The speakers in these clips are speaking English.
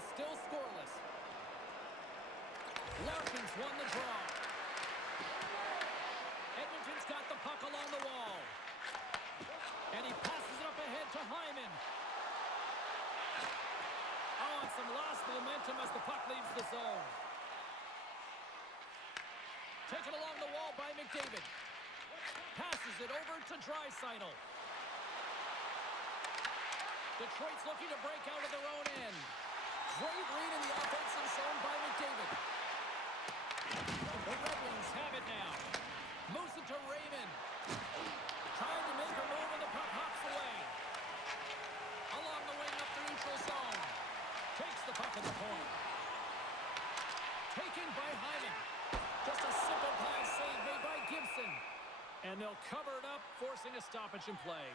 is still scoreless. Larkin's won the draw. Edmonton's got the puck along the wall. And he passes it up ahead to Hyman. Oh, and some lost momentum as the puck leaves the zone. Taken along the wall by McDavid. Passes it over to Draisaitl. Detroit's looking to break out of their own end. Great read in the offensive zone by McDavid. The Red Wings have it now. Moves it to Raymond. Trying to make a move and the puck hops away. Along the wing up the neutral zone. Takes the puck at the point. Taken by Hyman. Just a simple pass save made by Gibson. And they'll cover it up, forcing a stoppage in play.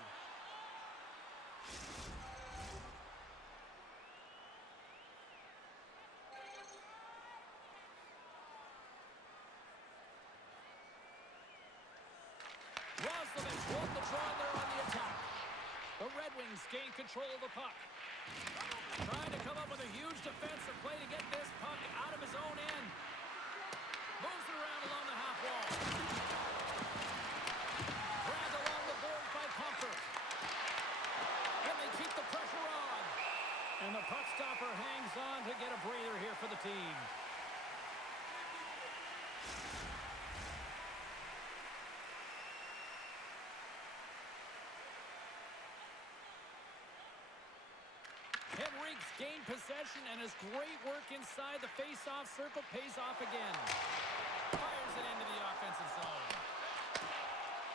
Roslovich won the draw there on the attack. The Red Wings gain control of the puck. Trying to come up with a huge defensive play to get this puck out of his own end. Moves it around along the half wall. Grabbed along the board by Comfort. And they keep the pressure on. And the puck stopper hangs on to get a breather here for the team. Henrique's gained possession, and his great work inside the face-off circle pays off again. Fires it into the offensive zone.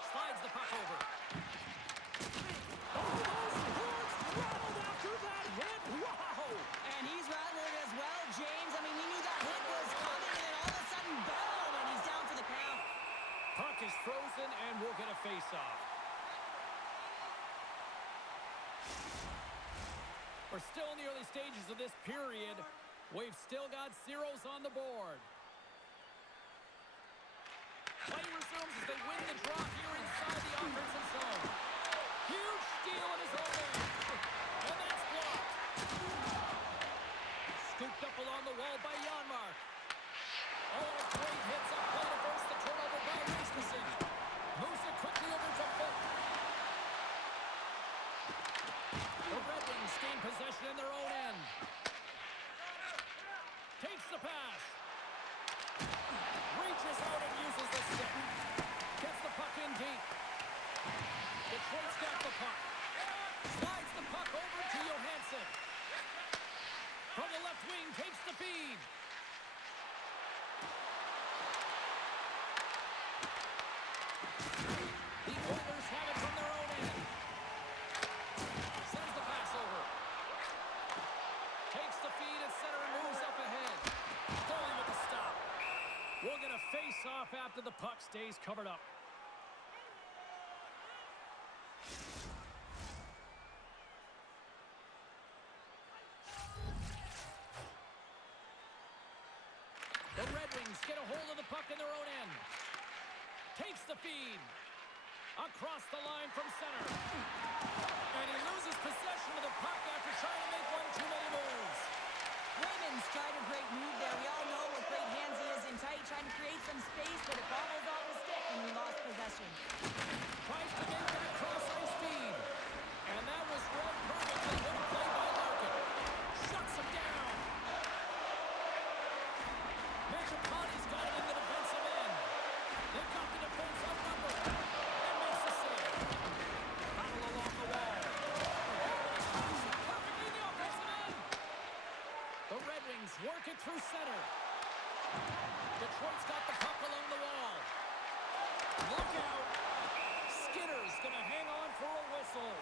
Slides the puck over. Oh, those boards rattled after that hit. Wow! And he's rattled as well, James. I mean, we knew that hit was coming, and then all of a sudden, boom, and he's down for the count. Puck is frozen, and we'll get a face-off. We're still in the early stages of this period. We've still got zeros on the board. Play resumes as they win the draw here inside the offensive zone. Huge steal in his own end. And that's blocked. Scooped up along the wall by Janmark. Oh, a great hits up play to force the turnover by Rasmussen. Moves it quickly over to Foot. The Red Wings gain possession in their own end. Takes the pass. Reaches out and uses the stick. Gets the puck in deep. Detroit's got the puck. Slides the puck over to Johansson. From the left wing, takes the feed. The Oilers have it from their own end. Sends the pass over. Takes the feed at center and moves up ahead. Foley with the stop. We'll get a face-off after the puck stays covered up. The Red Wings get a hold of the puck in their own end. Takes the feed. Across the line from center. And he loses possession of the puck after trying to make one too many moves. Raymond's tried a great move there. We all know what great hands he is in tight, trying to create some space, but it bobbles off the stick and we lost possession. Tries to make that cross-ice feed. And that was read perfectly. Good play by Larkin. Shuts him down. Metropolitan's got it in the defensive end. They've got the defense outnumbered. And makes the save. Battle along the wall. Perfectly in the offensive end. The Red Wings work it through center. Detroit's got the puck along the wall. Look out. Skinner's going to hang on for a whistle.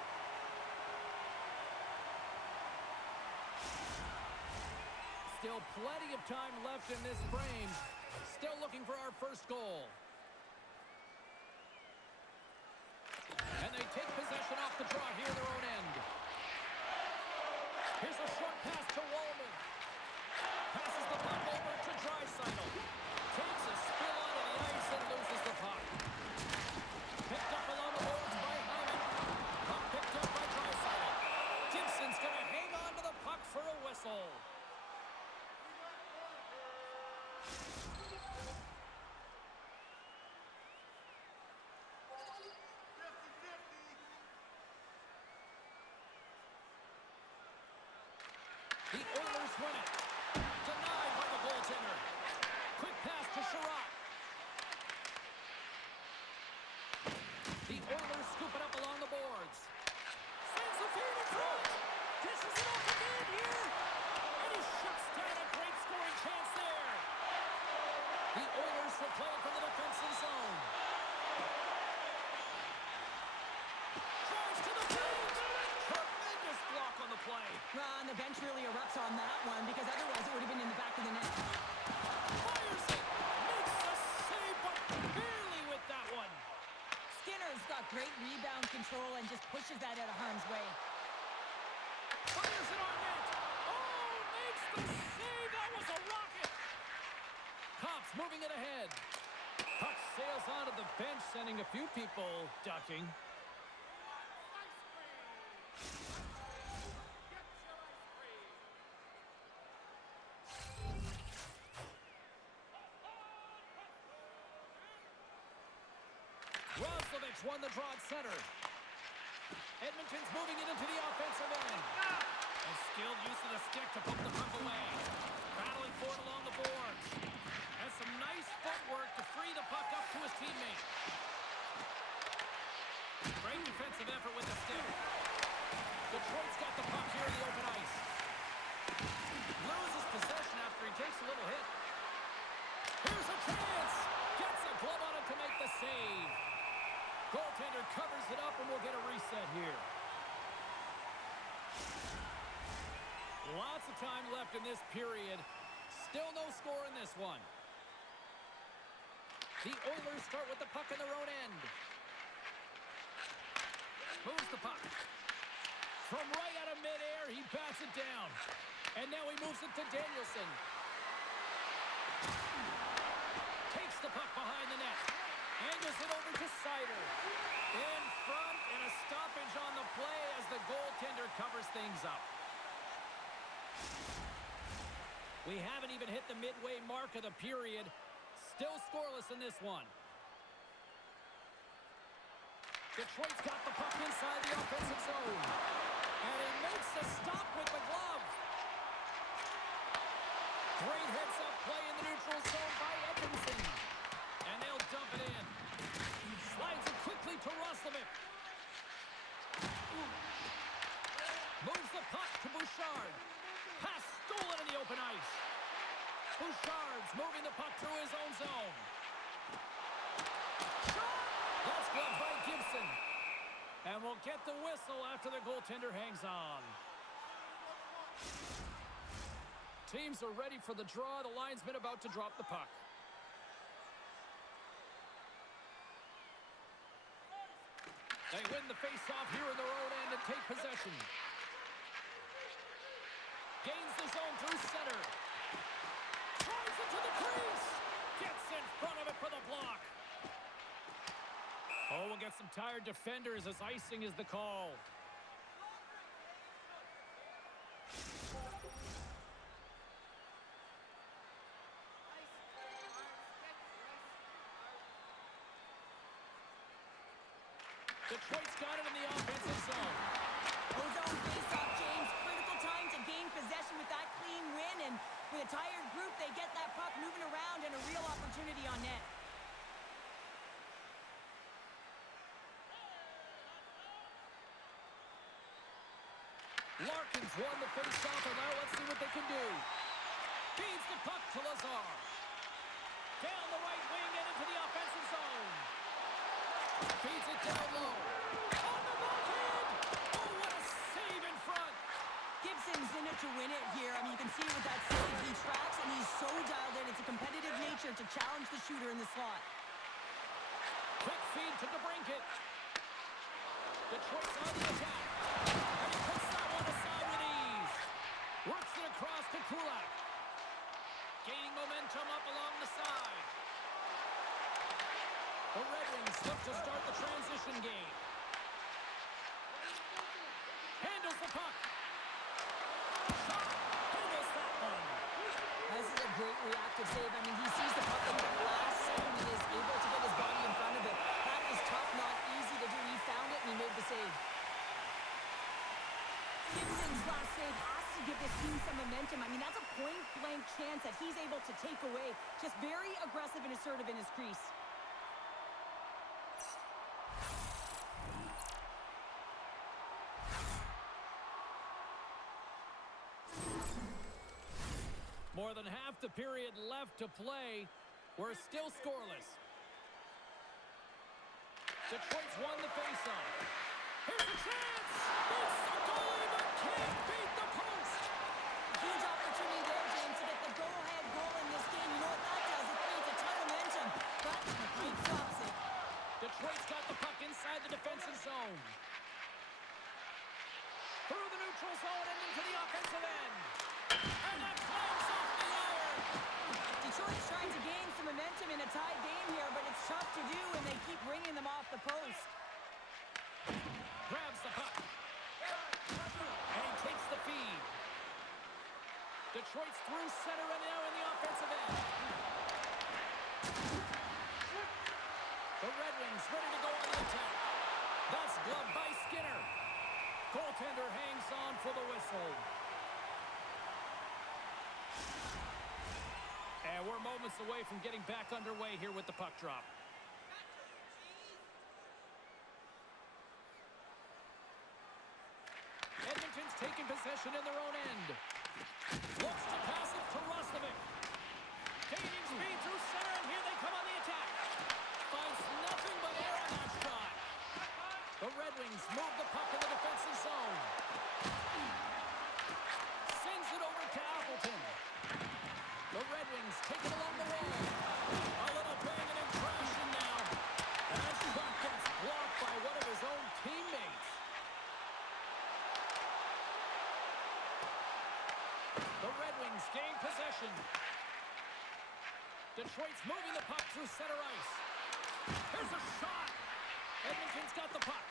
Still plenty of time left in this frame. Still looking for our first goal. And they take possession off the draw here, their own end. Here's a short pass to Wallman. Passes the puck over to Draisaitl. Takes a spill onto the ice and loses the puck. Picked up along the boards by Hyman. Puck picked up by Draisaitl. Gibson's going to hang on to the puck for a whistle. win it. Denied by the goaltender. Quick pass to Sherratt. The Oilers scoop it up along the boards. Sends the feed in front. Dishes it off again here. And he shuts down a great scoring chance there. The Oilers will play it from the defensive zone. Drives to the paint. Tremendous block on the play. Well, and the bench really erupts on that one because otherwise it would have been in the back of the net. Fires it. Makes the save, but barely with that one. Skinner's got great rebound control and just pushes that out of harm's way. Fires it on net. Oh, makes the save. That was a rocket. Cops moving it ahead. Puck sails onto the bench, sending a few people ducking. Roslovic won the draw at center. Edmonton's moving it into the offensive end. A skilled use of the stick to poke the puck away. Battling for it along the boards. Has some nice footwork to free the puck up to his teammate. Great defensive effort with the stick. Detroit's got the puck here in the open ice. Loses possession after he takes a little hit. Here's a chance. Gets a glove on it to make the save. Goaltender covers it up, and we'll get a reset here. Lots of time left in this period. Still no score in this one. The Oilers start with the puck in their own end. Moves the puck. From right out of midair, he bats it down. And now he moves it to Danielson. Takes the puck behind the net. Angles it over to Sider. In front, and a stoppage on the play as the goaltender covers things up. We haven't even hit the midway mark of the period. Still scoreless in this one. Detroit's got the puck inside the offensive zone. And he makes the stop with the glove. Great heads-up play in the neutral zone by Edmonton. And they'll dump it in. Slides it quickly to Roslovic. Moves the puck to Bouchard. Pass stolen in the open ice. Bouchard's moving the puck through his own zone. Shot! That's gloved by Gibson. And we'll get the whistle after the goaltender hangs on. Teams are ready for the draw. The linesman about to drop the puck. They win the face-off here in their own end and take possession. Gains the zone through center. Drives it to the crease. Gets in front of it for the block. Oh, we'll get some tired defenders as icing is the call. Detroit's got it in the offensive zone. Ozone face-off, James. Critical time to gain possession with that clean win. And with a tired group, they get that puck moving around and a real opportunity on net. Larkin's won the face-off, and now let's see what they can do. Feeds the puck to Lazar. Down the right wing and into the offensive zone. Feeds it down low. On the backhand! Oh, what a save in front! Gibson's in it to win it here. I mean, you can see with that save, he tracks and he's so dialed in. It's a competitive nature to challenge the shooter in the slot. Quick feed to DeBrincat. Detroit's on the attack. And he puts that one aside with ease. Works it across to Kulak. Gaining momentum up along the side. The Red Wings look to start the transition game. Handles the puck. Shot. Handles that one. This is a great reactive save. I mean, he sees the puck in the last second and is able to get his body in front of it. That is tough, not easy to do. He found it and he made the save. Gibson's last save has to to give this team some momentum. I mean, that's a point-blank chance that he's able to take away. Just very aggressive and assertive in his crease. More than half the period left to play. We're still scoreless. Detroit's won the faceoff. Here's a chance! It's the goalie, but can't beat the post! Huge opportunity there, James, to get the go-ahead goal in this game. You know what that does? It creates a ton of momentum. But McLean stops it. Detroit's got the puck inside the defensive zone. Through the neutral zone and into the offensive end. And that climbs off the iron! Detroit's trying to gain some momentum in a tied game here, but it's tough to do, and they keep bringing them off the post. Grabs the puck. And he takes the feed. Detroit's through center and now in the offensive end. The Red Wings ready to go on the attack. That's gloved by Skinner. Goaltender hangs on for the whistle. And we're moments away from getting back underway here with the puck drop. Edmonton's taking possession in their own end. Looks to pass it to Rostovic. Gaining speed through center, and here they come on the attack. Finds nothing but air on that shot. The Red Wings move the puck in the defensive zone. Sends it over to Appleton. The Red Wings take it along the wall. A little banging and crashing now. That shot gets blocked by one of his own teammates. The Red Wings gain possession. Detroit's moving the puck through center ice. Here's a shot. Edmonton's got the puck.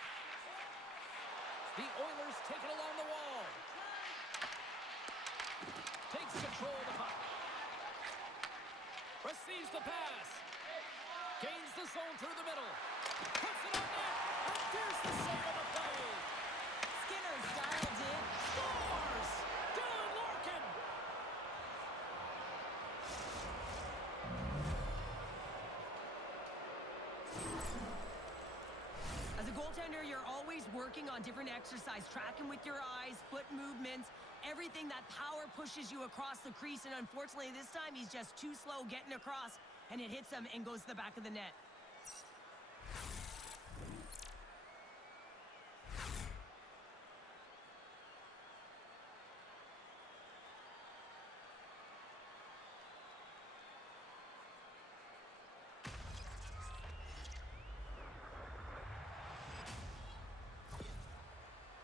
The Oilers take it along the wall. Takes control of the puck. Receives the pass. Gains the zone through the middle. Puts it on net. And here's the save of the play. Skinner's dialed in. Scores! Dylan Larkin! As a goaltender, you're always working on different exercise, tracking with your eyes, foot movements, everything that power pushes you across the crease, and unfortunately this time he's just too slow getting across, and it hits him and goes to the back of the net.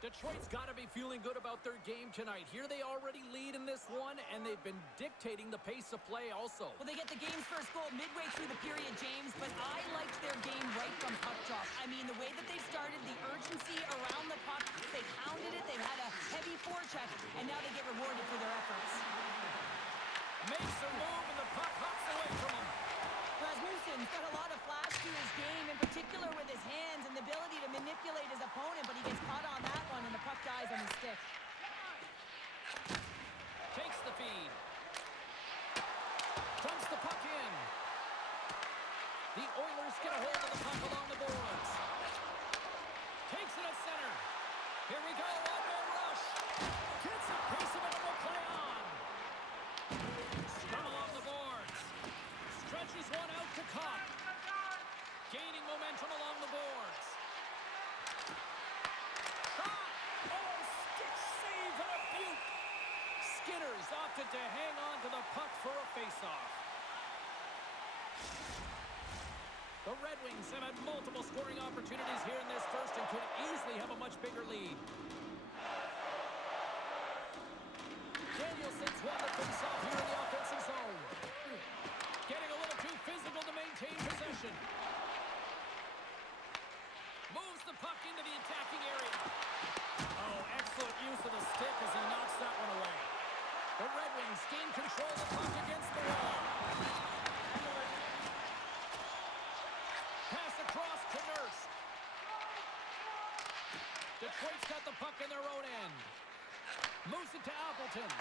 Detroit's got to be feeling good about their game tonight. Here they already lead in this one, and they've been dictating the pace of play also. Well, they get the game's first goal midway through the period, James, but I liked their game right from puck drop. I mean, the way that they started, the urgency around the puck, they pounded it, they've had a heavy forecheck, and now they get rewarded for their efforts. Makes a move, and the puck hops away from him. Rasmussen's got a lot of flash to his game, in particular with his hands and the ability to manipulate his opponent, but he gets caught on that one, and the puck dies on his stick. Takes the feed. Dumps the puck in. The Oilers get a hold of the puck along the boards. Takes it at center. Here we go, one-man rush. Gets a piece of it and will play on. Scrum along the boards. Stretches one out to Copp. Gaining momentum along the boards. Shot! Oh, stick save and a beaut! Skinner's opted to hang on to the puck for a faceoff. The Red Wings have had multiple scoring opportunities here in this first and could easily have a much bigger lead. Danielson's won the faceoff here in the offensive zone. Getting a little too physical to maintain possession. Moves the puck into the attacking area. Oh, excellent use of the stick as he knocks that one away. The Red Wings gain control of the puck against the wall. Pass across to Nurse. Detroit's got the puck in their own end. Moves it to Appleton.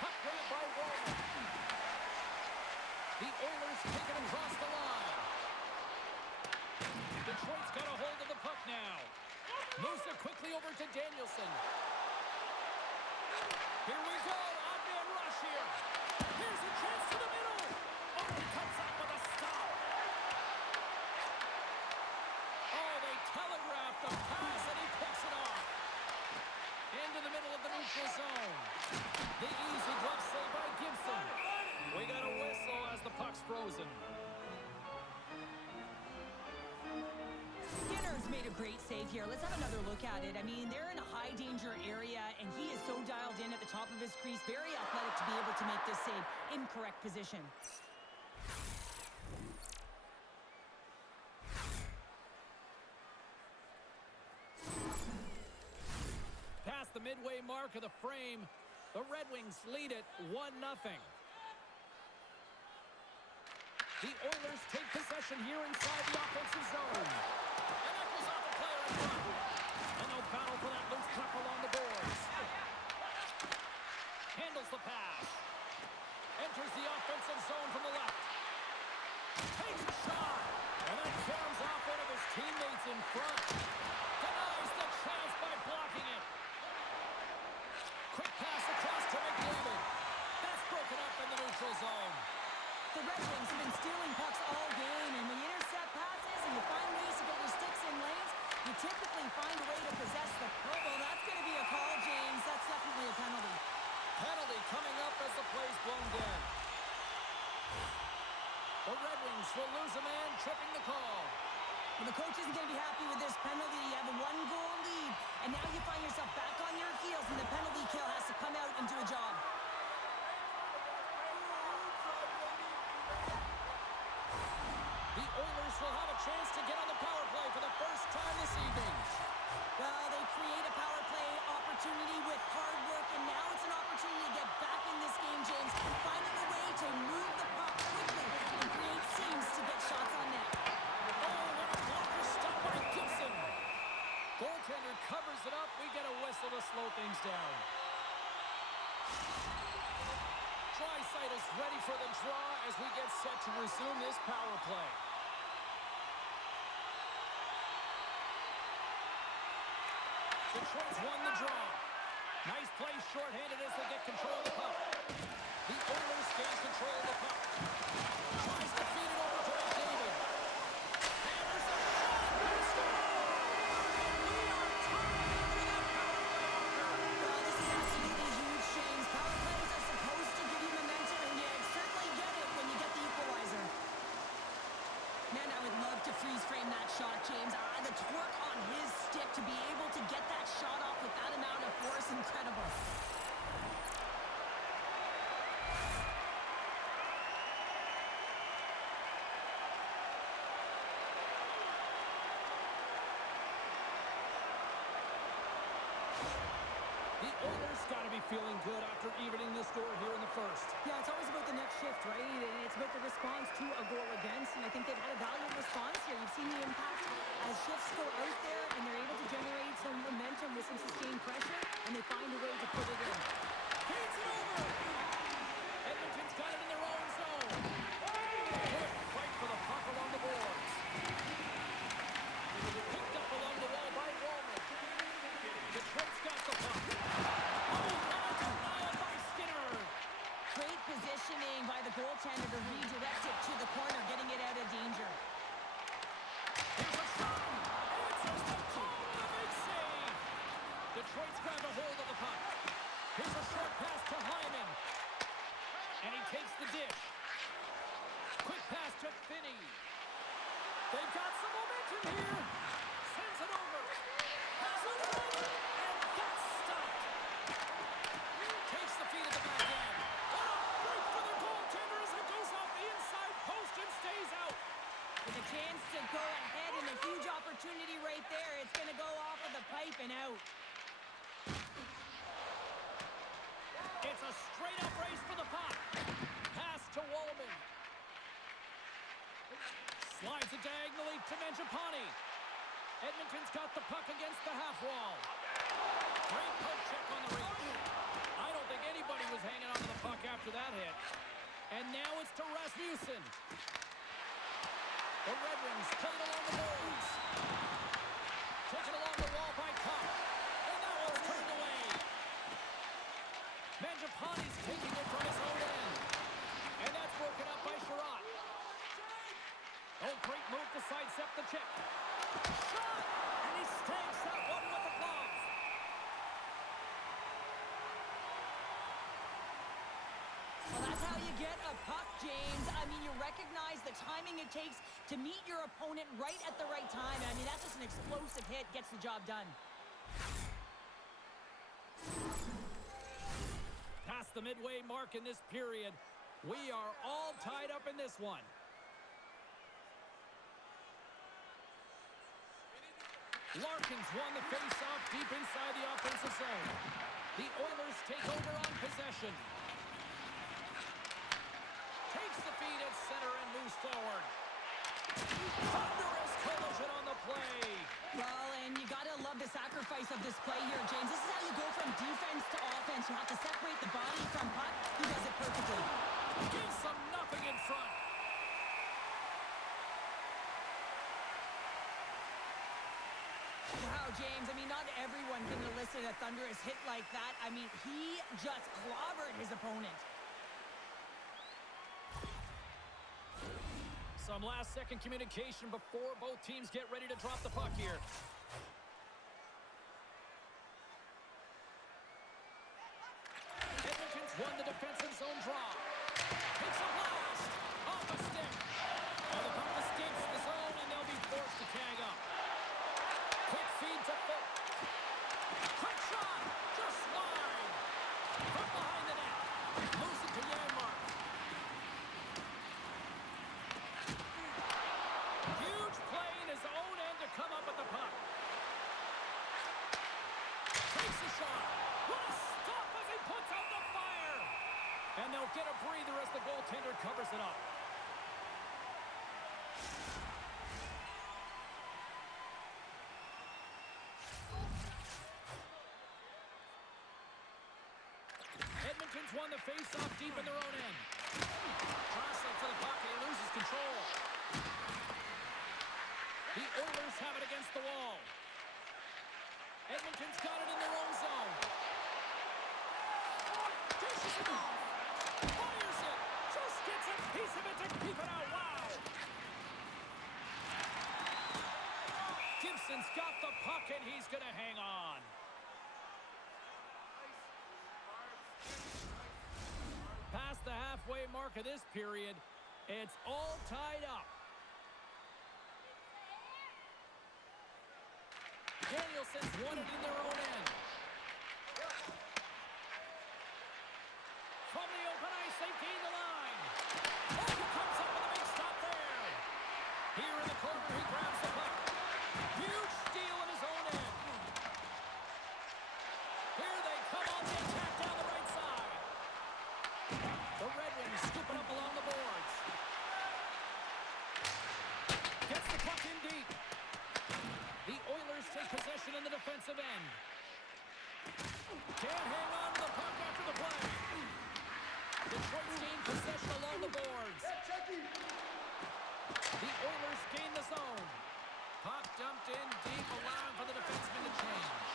Puck grab by Walden. The Oilers take it across the line. Detroit's got a hold of the puck now. Moves it quickly over to Danielson. Here we go. On-man rush here. Here's a chance to the middle. Oh, he comes out with a stop. Oh, they telegraphed the pass, and he picks it off. Into the middle of the neutral zone. The easy glove save by Gibson. We got a whistle as the puck's frozen. Skinner's made a great save here. Let's have another look at it. I mean, they're in a high-danger area, and he is so dialed in at the top of his crease. Very athletic to be able to make this save in correct position. Past the midway mark of the frame, the Red Wings lead it 1-0. The Oilers take possession here inside the offensive zone. And that goes off a player in front. And they'll battle for that loose puck along the boards. Handles the pass. Enters the offensive zone from the left. Takes a shot. And then jams off one of his teammates in front. Denies the chance by blocking it. Quick pass across to McDavid. That's broken up in the neutral zone. The Red Wings have been stealing pucks all game, and when you intercept passes and you find ways to get your sticks in lanes, you typically find a way to possess the puck. Well, that's going to be a call, James. That's definitely a penalty. Penalty coming up as the play's blown dead. The Red Wings will lose a man, tripping the call. Well, the coach isn't going to be happy with this penalty. You have a one-goal lead, and now you find yourself back on your heels, and the penalty kill has to come out and do a job. The Oilers will have a chance to get on the power play for the first time this evening. Well, they create a power play opportunity with hard work, and now it's an opportunity to get back in this game, James, finding a way to move the puck quickly and create seams to get shots on net. Oh, what a blocker stop by Gibson. Goaltender covers it up. We get a whistle to slow things down. Draisaitl is ready for the draw as we get set to resume this power play. Detroit's won the draw. Nice play shorthanded as they get control of the puck. The Oilers gain control of the puck. Tries to feed it over to McDavid. Hammers a shot. And score! And we are tied after that power play, Walker. Well, this is absolutely huge, James. Power plays are supposed to give you momentum, and you certainly get it when you get the equalizer. Man, I would love to freeze frame that shot, James. The torque on his stick to be able to get that shot off with that amount of force, incredible. The Oilers got to be feeling good after evening the score here in the first. Yeah, it's always about the next shift, right? And it's about the response to a goal against, and I think they've had a valiant response here. You've seen the impact as shifts go out there, and they're able to generate some momentum with some sustained pressure, and they find a way to put it in. Feeds it over. Edmonton's got it in their own zone. Good fight for the puck along the boards. Picked up along the wall by Walden. Detroit's got the puck. Oh, and a denial by Skinner. Great positioning by the goaltender to redirect it to the corner, getting it out of danger. Here's a shot. Answers the call. A big save. Detroit's grabbed a hold of the puck. Here's a short pass to Hyman. And he takes the dish. Quick pass to Finney. They've got some momentum here. Sends it over. Pass on the right. And that's stopped. Takes the feet at the back end. What a break for the goaltender as it goes off the inside post and stays out. With a chance to go ahead and a huge opportunity right there. It's going to go off of the pipe and out. It's a straight-up race for the puck. Pass to Walman. Slides it diagonally to Mangiapane. Edmonton's got the puck against the half wall. Great poke check on the reach. Anybody was hanging on to the puck after that hit. And now it's to Rasmussen. The Red Wings play it along the boards. Taken along the wall by Kopp. And that one's turned away. Mangiapane's taking it from his own end. And that's broken up by Sherratt. Oh, great move to sidestep the check. Shot! And he stakes that one with the glove. Well, that's how you get a puck, James. I mean, you recognize the timing it takes to meet your opponent right at the right time. I mean, that's just an explosive hit, gets the job done. Past the midway mark in this period, we are all tied up in this one. Larkin's won the face-off deep inside the offensive zone. The Oilers take over on possession. Takes the feed at center and moves forward. Thunderous collision on the play. Well, and you got to love the sacrifice of this play here, James. This is how you go from defense to offense. You have to separate the body from puck. He does it perfectly. Gives them nothing in front. Wow, James, I mean, not everyone can elicit a thunderous hit like that. I mean, he just clobbered his opponent. Some last-second communication before both teams get ready to drop the puck here. Edmonton's won the defensive zone draw. Takes a blast off a stick. Now the puck escapes the zone, and they'll be forced to tag up. Quick feed to Folk. Quick shot, just wide. From behind the net. Moves it to Janmark. Huge play in his own end to come up with the puck. Takes a shot. What a stop as he puts out the fire. And they'll get a breather as the goaltender covers it up. Edmonton's won the face-off deep in their own end. Crossing for the puck, and he loses control. The Oilers have it against the wall. Edmonton's got it in their own zone. Dishes it off. Fires it. Just gets a piece of it to keep it out. Wow. Gibson's got the puck, and he's going to hang on. Past the halfway mark of this period, it's all tied up. Danielson's won it in their own end. From the open ice, they gain the line. Oh, he comes up with a big stop there. Here in the corner, he grabs the puck. Huge steal in his own end. Here they come on the attack down the right side. The Red Wings scooping up along the boards. Gets the puck in deep. The Oilers take possession in the defensive end. Can't hang on to the puck after the play. Detroit's gained possession along the boards. The Oilers gain the zone. Puck dumped in deep, allowing for the defenseman to change.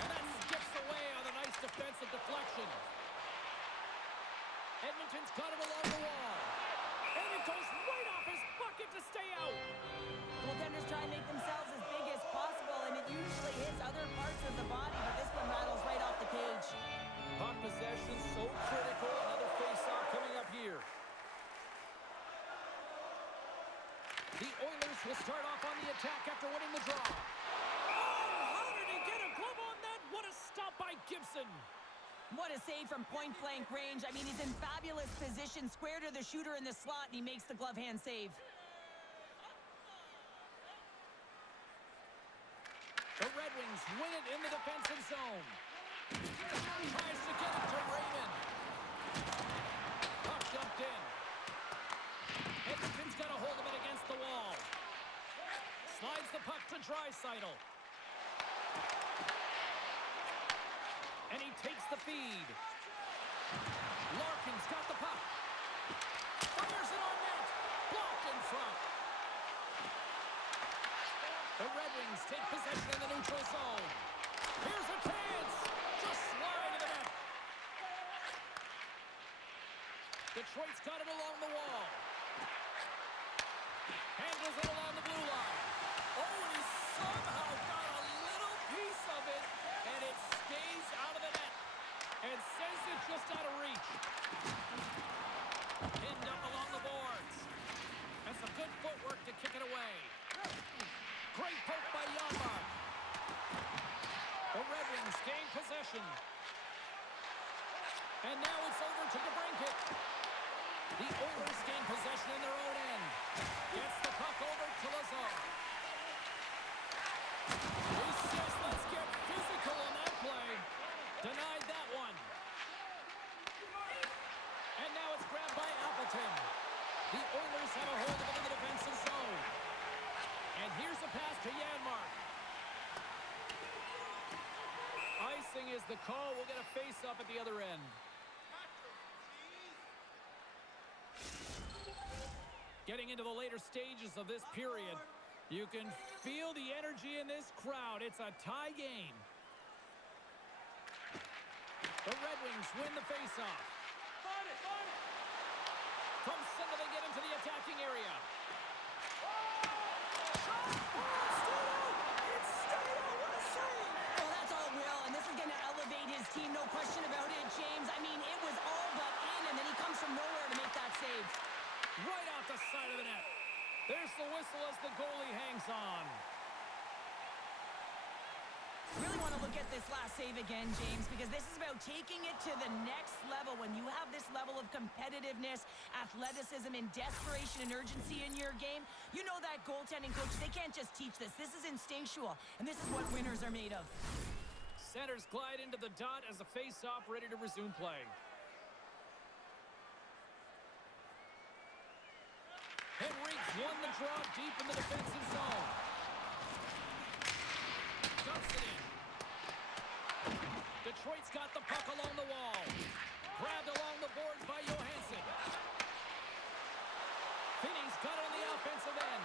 And that skips away on a nice defensive deflection. Edmonton's got it along the wall. And it goes right off his bucket to stay out. Goaltenders try and make themselves as big as possible, and it usually hits other parts of the body, but this one rattles right off the cage. Puck possession so critical. Another face-off coming up here. The Oilers will start off on the attack after winning the draw. Oh, how did he get a glove on that? What a stop by Gibson. What a save from point-blank range. I mean, he's in fabulous position, square to the shooter in the slot, and he makes the glove hand save. The Red Wings win it in the defensive zone. Tries to get it to Raymond. Puck jumped in. Edmonton's got a hold of it against the wall. Slides the puck to Draisaitl. And he takes the feed. Larkin's got the puck. Fires it on net. Blocked in front. The Red Wings take possession in the neutral zone. Here's a chance. Just slide to the net. Detroit's got it along the wall. Handles it along the blue line. Oh, and he somehow got a little piece of it, and it stays out of the net. And sends it just out of reach. Pinned up along the boards. And some good footwork to kick it away. Great poke by Janmark. The Red Wings gain possession. And now it's over to DeBrincat. The Oilers gain possession in their own end. Gets the puck over to Lazar. He says, let's get physical on that play. Denied that one. And now it's grabbed by Appleton. The Oilers have a hold of it in the defensive zone. And here's a pass to Janmark. Icing is the call. We'll get a face-up at the other end. Getting into the later stages of this period, you can feel the energy in this crowd. It's a tie game. The Red Wings win the face-off. From center, they get into the attacking area. It's stayed out. What a save! Well, that's all Will, and this is going to elevate his team. No question about it, James. I mean, it was all but in, and then he comes from nowhere to make that save. Right off the side of the net. There's the whistle as the goalie hangs on. Really want to look at this last save again, James, because this is about taking it to the next level. When you have this level of competitiveness, athleticism, and desperation and urgency in your game, you know that goaltending coach, they can't just teach this. This is instinctual, and this is what winners are made of. Centers glide into the dot as the face-off ready to resume play. Henrique's won the draw deep in the defensive zone. Dumps it in. Detroit's got the puck along the wall. Grabbed along the boards by Johansson. Finney's got it on the offensive end.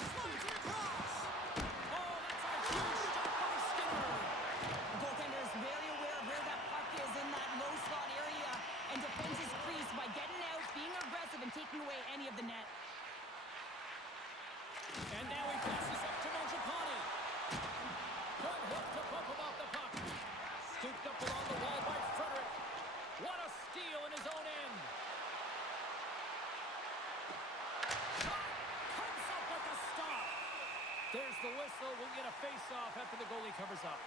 Slides it across. Oh, that's a huge stop by Skinner. The goaltender is very aware of where that puck is in that low slot area and defends his crease by getting out, being aggressive, and taking away any of the net. And now he passes up to Mangiapane. Good hook to bump him off the puck. Scooped up along the wall by Frederick. What a steal in his own end. Shot comes up with a stop. There's the whistle. We'll get a face-off after the goalie covers up.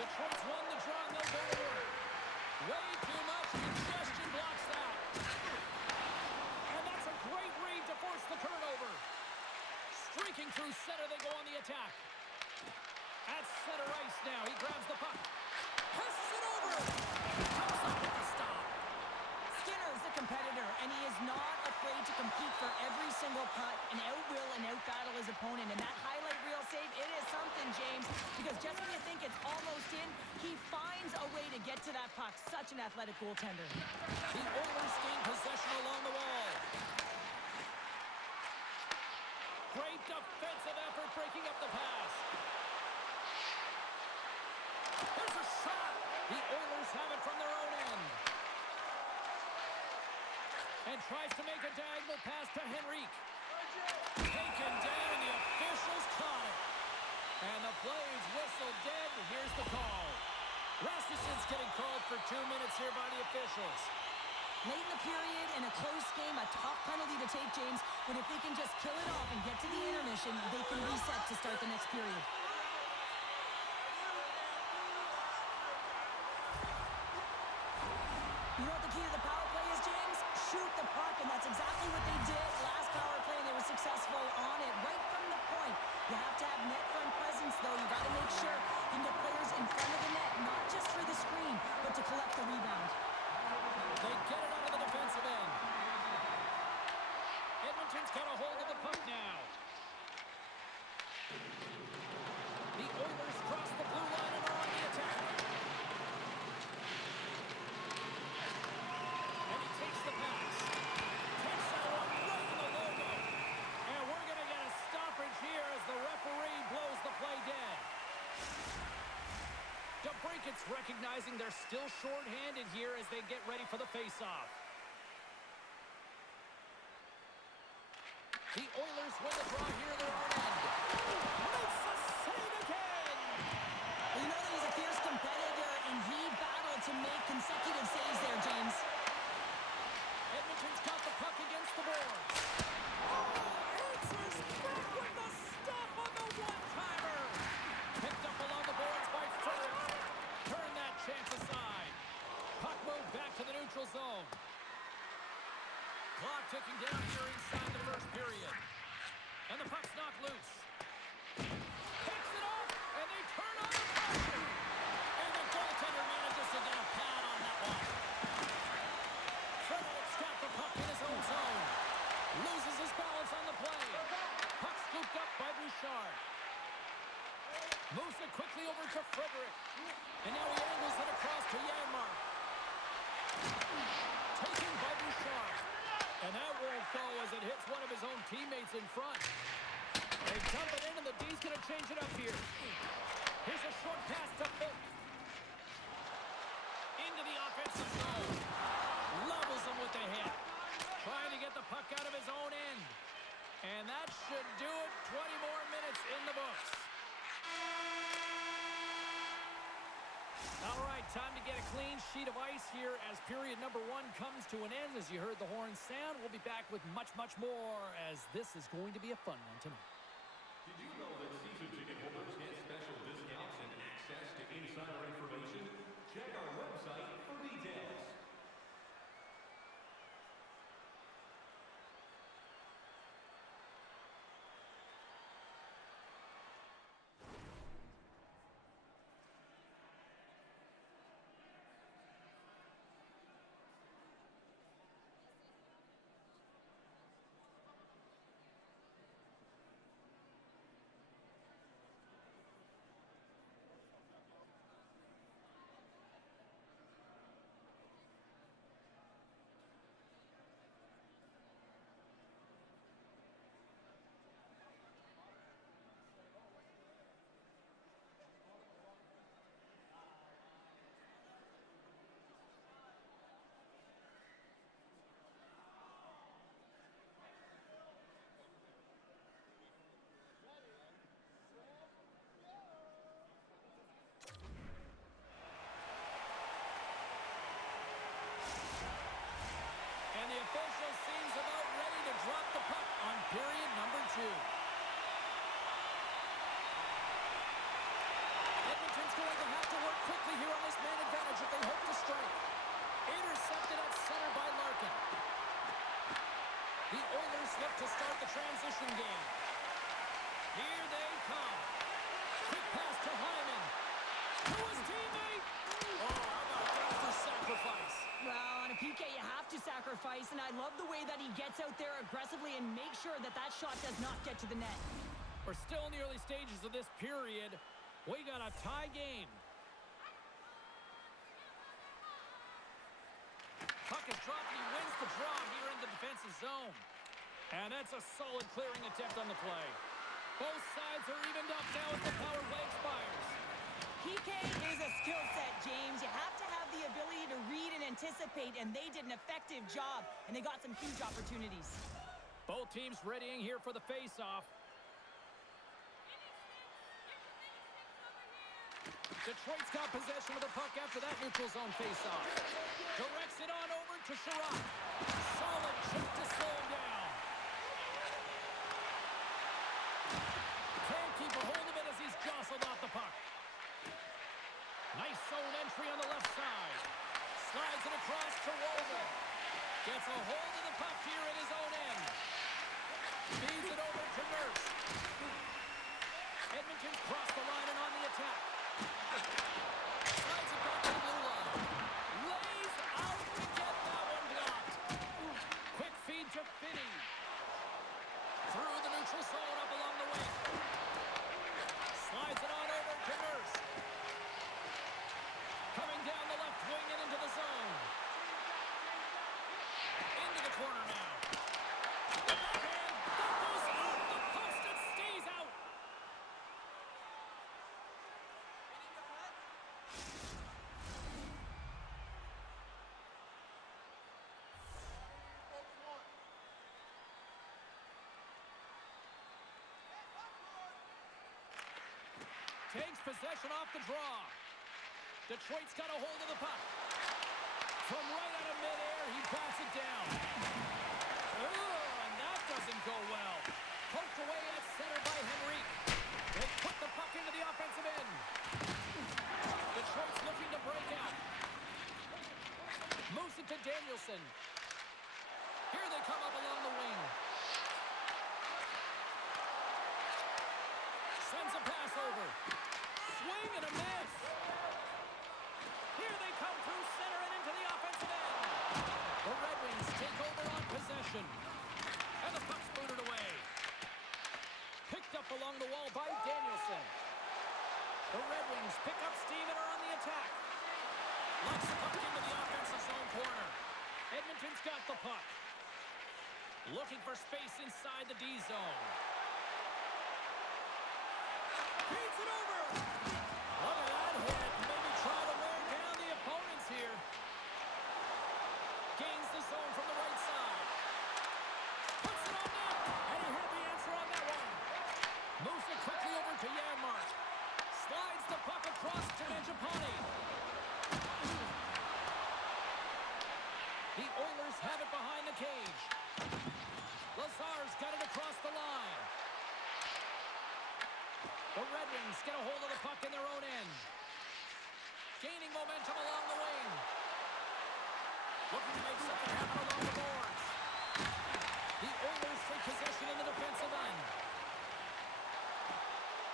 Detroit's won the draw, no goal to work. Way too much congestion blocks that. And that's a great read to force the turnover. Streaking through center, they go on the attack. At center ice now, he grabs the puck. Passes it over. Comes up with the stop. Skinner is a competitor, and he is not afraid to compete for every single puck and out-will and out-battle his opponent. And that highlight reel save, it is something, James, because just when you think it's almost in, he finds a way to get to that puck. Such an athletic goaltender. The Oilers gain possession along the wall. Great defensive effort breaking up the pass. There's a shot. The Oilers have it from their own end. And tries to make a diagonal pass to Henrique. Taken down, the officials caught it. And the play is whistled dead. Here's the call. Rasmussen's getting called for 2 minutes here by the officials. Late in the period, in a close game, a tough penalty to take, James. But if they can just kill it off and get to the intermission, they can reset to start the next period. You know what the key to the power play is, James? Shoot the puck, and that's exactly what they did last power play, and they were successful on it right from the point. You have to have net front presence, though. You got to make sure you can get players in front of the net, not just for the screen, but to collect the rebound. They get it out of the defensive end. Edmonton's got a hold of the puck now. The Oilers cross the blue line and are on the attack. And he takes the pass. Takes that one right in the logo. And we're going to get a stoppage here as the referee blows the play dead. DeBrincat's recognizing they're still short-handed here as they get ready for the face-off. The Oilers win the draw here in their own end. Makes the save again! Well, you know that he's a fierce competitor, and he battled to make consecutive saves there, James. Edmonton's got the puck against the boards. Oh, answers back with the stop on the one-timer. Picked up along the boards by Frederick. Turn that chance aside. Puck moved back to the neutral zone. Clock ticking down here inside the first period. And the puck's knocked loose. Picks it off, and they turn on the pressure. And the goaltender manages to get a pad on that one. Frederick's got the puck in his own zone. Loses his balance on the play. Puck scooped up by Bouchard. Moves it quickly over to Frederick. And now he angles it across to Janmark. Taken by Bouchard. And that won't go as it hits one of his own teammates in front. They dump it in, and the D's going to change it up here. Here's a short pass to Polk. Into the offensive zone. Levels him with the hit. Trying to get the puck out of his own end. And that should do it. 20 more minutes in the books. All right, time to get a clean sheet of ice here as period number 1 comes to an end. As you heard the horn sound, we'll be back with much, much more as this is going to be a fun one tonight. Did you know that season ticket holders get special discounts and access to insider information? Check our website for details. Official seems about ready to drop the puck on period number 2. Edmonton's going to have to work quickly here on this man advantage if they hope to strike. Intercepted at center by Larkin. The Oilers look to start the transition game. Here they come. Quick pass to Hyman. To his teammate. Oh, how about that for sacrifice? Well, on a PK, you have to sacrifice, and I love the way that he gets out there aggressively and makes sure that that shot does not get to the net. We're still in the early stages of this period. We got a tie game. Puck is dropped, and he wins the draw here in the defensive zone. And that's a solid clearing attempt on the play. Both sides are evened up now as the power play expires. PK is a skill set, James. You have to have the ability to read and anticipate, and they did an effective job, and they got some huge opportunities. Both teams readying here for the face-off. Detroit's got possession of the puck after that neutral zone face-off. Directs it on over to Sherratt. Solid chip to slow him down. Can't keep a hold of it as he's jostled off the puck. Nice zone entry on the left side. Slides it across to Wolven. Gets a hold of the puck here in his own end. Feeds it over to Nurse. Edmonton's crossed the line and on the attack. Slides it back to the blue line. Lays out to get that Finney. Through the neutral zone, up along the wing. Slides it on over to Nurse. Coming down the left wing and into the zone. Into the corner now. The backhand. That goes off the post and stays out. Takes possession off the draw. Detroit's got a hold of the puck. From right out of midair, he bats it down. And that doesn't go well. Poked away at center by Henrique. They put the puck into the offensive end. Detroit's looking to break out. Moves it to Danielson. Here they come up along the wing. Sends a pass over. Swing and a miss. Here they come through center and into the offensive end. The Red Wings take over on possession. And the puck's booted away. Picked up along the wall by Danielson. The Red Wings pick up steam and are on the attack. Locks the puck into the offensive zone corner. Edmonton's got the puck. Looking for space inside the D zone. Feeds it over. Look at that hit. Maybe try to wear down the opponents here. Gains the zone from the right side. Puts it on net. And he had the answer on that one. Moves it quickly over to Janmark. Slides the puck across to Mangiapane. The Oilers have it behind the cage. Lazar's got it across the line. The Red Wings get a hold of the puck in their own end. Gaining momentum along the wing. Looking to make something happen along the boards. The Oilers take possession in the defensive end.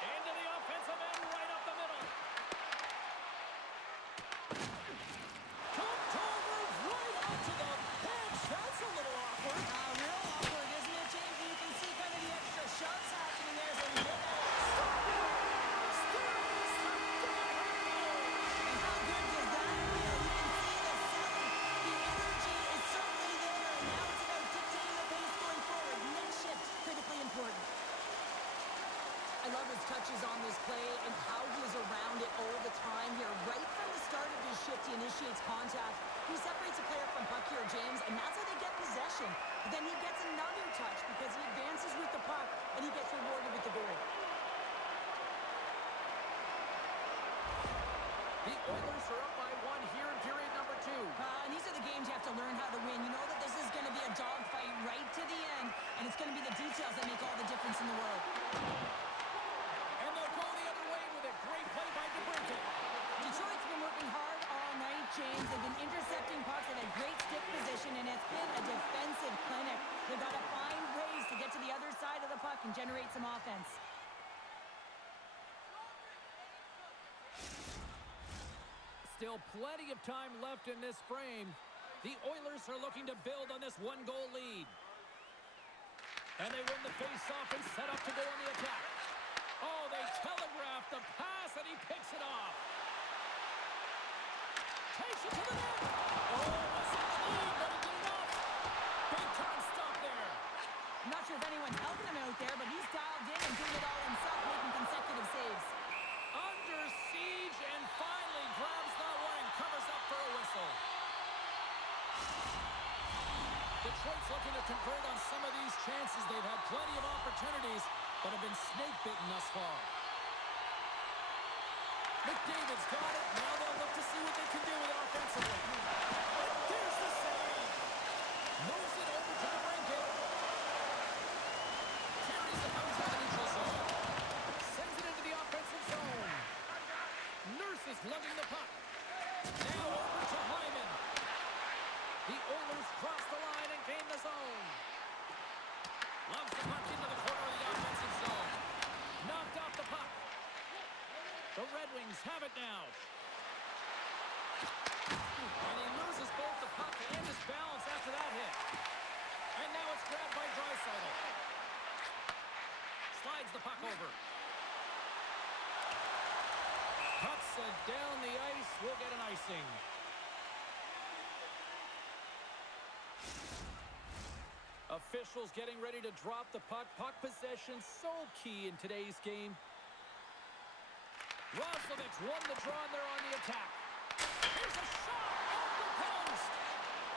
Into the offensive end, right up the middle. Cooked over right onto the bench. That's a little awkward. Real awkward, isn't it, James? You can see kind of the extra shots happening there as they hit that. I love his touches on this play and how he is around it all the time here. Right from the start of his shift, he initiates contact. He separates a player from puck here, James, and that's how they get possession. But then he gets another touch because he advances with the puck and he gets rewarded with the goal. The Oilers are up by one here in period number 2. And these are the games you have to learn how to win. You know that this is going to be a dogfight right to the end, and it's going to be the details that make all the difference in the world. And they'll go the other way with it. Great play by DeBrincat. Detroit's been working hard all night, James. They've been intercepting pucks at a great stick position, and it's been a defensive clinic. They've got to find ways to get to the other side of the puck and generate some offense. Still plenty of time left in this frame. The Oilers are looking to build on this one-goal lead. And they win the face-off and set up to go on the attack. Oh, they telegraph the pass, and he picks it off. Takes it to the net. Oh, wasn't clean, but he did it off. Big-time stop there. I'm not sure if anyone's helping him out there, but he's dialed in and doing it all himself, making consecutive saves. Under siege and finally grabs that one and covers up for a whistle. Detroit's looking to convert on some of these chances. They've had plenty of opportunities, but have been snake-bitten thus far. McDavid's got it. Now they'll look to see what they can do with it offensively. And there's the save. Moves it over to the brinket. Carries the puck to the neutral zone. Sends it into the offensive zone. Nurse is lugging the puck. Now over to Hyman. The Oilers cross the line and gain the zone. Loves the puck into the corner of the offensive zone. Knocked off the puck. The Red Wings have it now. And he loses both the puck and his balance after that hit. And now it's grabbed by Draisaitl. Slides the puck over. Cuts it down the ice. We'll get an icing. Officials getting ready to drop the puck. Puck possession so key in today's game. Roslovic won the draw and they're on the attack. Here's a shot off the post.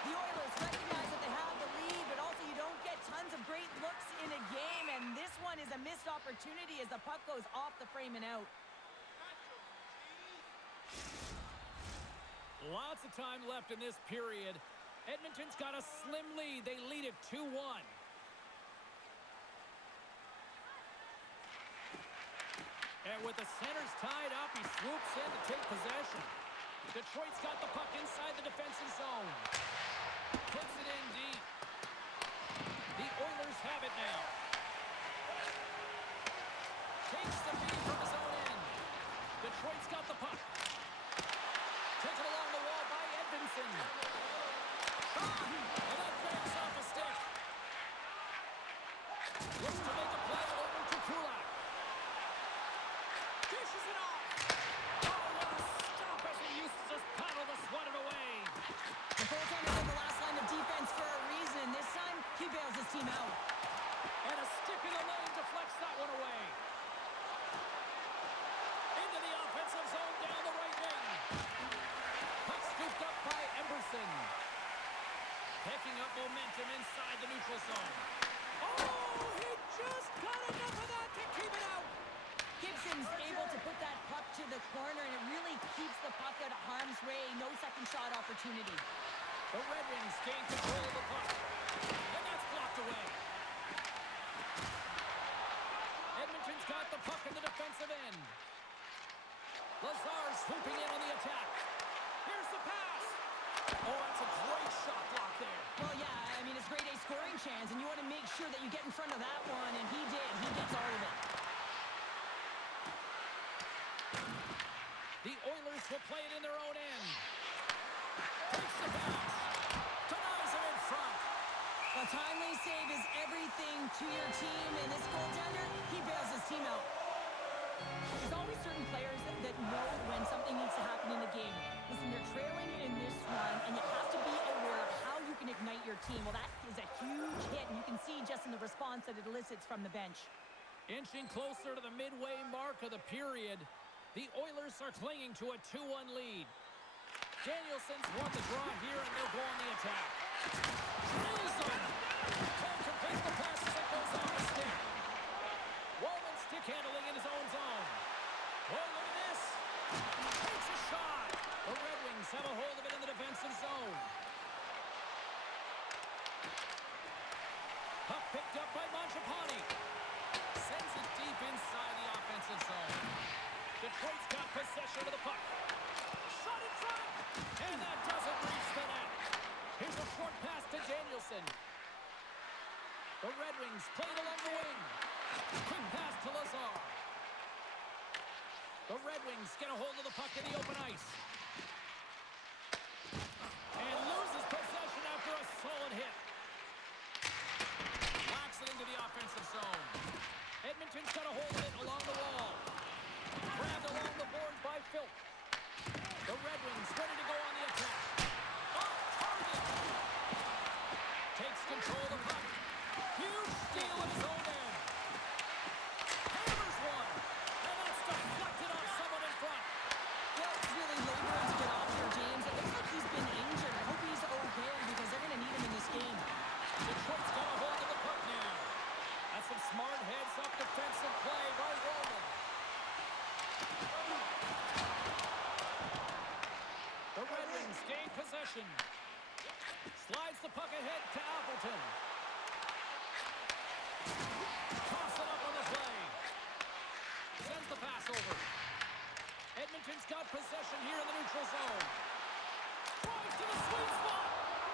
The Oilers recognize that they have the lead, but also you don't get tons of great looks in a game, and this one is a missed opportunity as the puck goes off the frame and out. Lots of time left in this period. Edmonton's got a slim lead. They lead it 2-1. And with the centers tied up, he swoops in to take possession. Detroit's got the puck inside the defensive zone. Puts it in deep. The Oilers have it now. Takes the feed from his own end. Detroit's got the puck. Taken along the wall by Edmondson. And that banks off a stick. Looks to make a play over to Kulak. Dishes it off. Oh, what a stop as he uses his paddle to swat it away. The goaltender on the last line of defense for a reason. This time, he bails his team out. And a stick in the lane deflects that one away. Into the offensive zone down the right wing. Puck scooped up by Emerson. Picking up momentum inside the neutral zone. Oh, he just got enough of that to keep it out. Gibson's able to put that puck to the corner, and it really keeps the puck out of harm's way. No second shot opportunity. The Red Wings gain control of the puck. And that's blocked away. Edmonton's got the puck in the defensive end. Lazar swooping in on the attack. Here's the pass. Oh, that's a great shot block there. Well, yeah, I mean, it's grade A scoring chance, and you want to make sure that you get in front of that one, and he did. He gets all of it. The Oilers will play it in their own end. Takes the pass. Denies it in front. A timely save is everything to your team, and this goaltender, he bails his team out. There's always certain players that know when something needs to happen in the game. Listen, they're trailing in this one, and you have to be aware of how you can ignite your team. Well, that is a huge hit, and you can see just in the response that it elicits from the bench. Inching closer to the midway mark of the period, the Oilers are clinging to a 2-1 lead. Danielson's won the draw here, and they'll go on the attack. Drills him. Can't complete the pass as it goes off the stick. Wallman stick handling in his own zone. Oh, look at this. Takes a shot. The Red Wings have a hold of it in the defensive zone. Puck picked up by Mangiapane. Sends it deep inside the offensive zone. Detroit's got possession of the puck. Shot in front. And that doesn't reach the net. Here's a short pass to Danielson. The Red Wings played along the wing. Quick pass to Lazar. The Red Wings get a hold of the puck in the open ice. And loses possession after a solid hit. Whacks it into the offensive zone. Edmonton's got a hold of it along the wall. Grabbed along the boards by Phil. The Red Wings ready to go on the attack. Off target. Takes control of the puck. Huge steal in his own end. Hammers one. And that's deflected off someone in front. Phil's really laboring to get off here, James. It looks like he's been injured. I hope he's okay because they're going to need him in this game. Detroit's got a hold of the puck now. That's some smart heads-up defensive play by Wallman. The Red Wings gain possession. Slides the puck ahead to Appleton. Toss it up on the play. Sends the pass over. Edmonton's got possession here in the neutral zone. Drives to the sweet spot.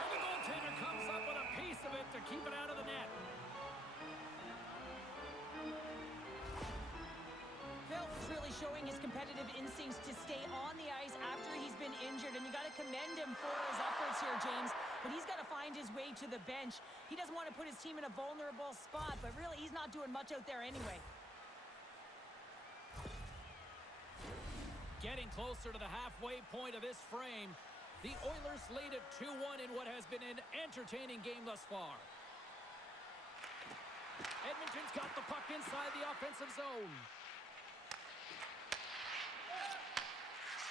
And the goaltender comes up with a piece of it to keep it out of the net. Phil's really showing his competitive instincts to stay on the ice after he's been injured, and you got to commend him for his efforts here, James. But he's got to find find his way to the bench. He doesn't want to put his team in a vulnerable spot, but really, he's not doing much out there anyway. Getting closer to the halfway point of this frame, the Oilers lead it 2-1 in what has been an entertaining game thus far. Edmonton's got the puck inside the offensive zone.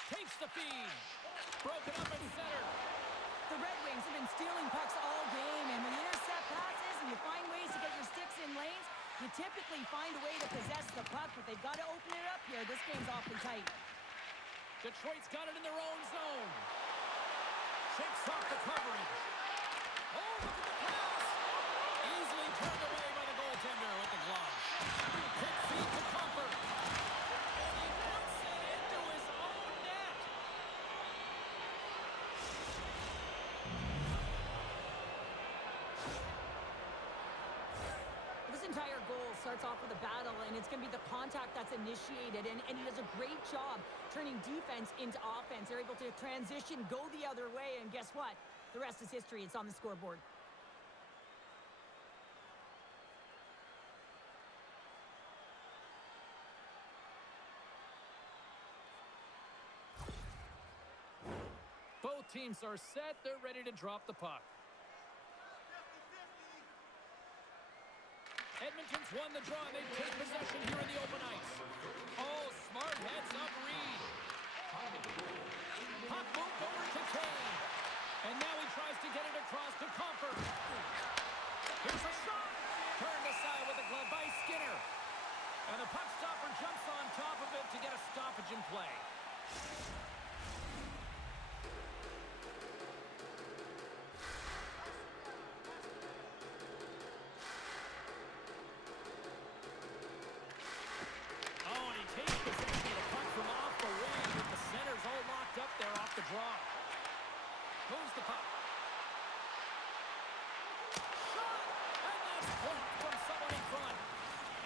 Takes the feed. Broken up in center. The Red Wings have been stealing pucks all game, and when you intercept passes and you find ways to get your sticks in lanes, you typically find a way to possess the puck, but they've got to open it up here. This game's awfully tight. Detroit's got it in their own zone. Shakes off the coverage. Oh, look at the pass. Easily turned away by the goaltender with the glove. Quick feed to Comfort. And he puts it into his own net. This entire goal starts off with a battle, and it's going to be the contact that's initiated, and he does a great job turning defense into offense. They're able to transition, go the other way, and guess what? The rest is history. It's on the scoreboard. Both teams are set. They're ready to drop the puck. Edmonton's won the draw. They take possession here in the open ice. Oh, smart heads-up read. Puck moved over to Kane. And now he tries to get it across to Comfort. Here's a shot. Turned aside with a glove by Skinner. And the puck stopper jumps on top of it to get a stoppage in play. Up there off the draw. Moves the puck. Shot! And that's point from someone in front.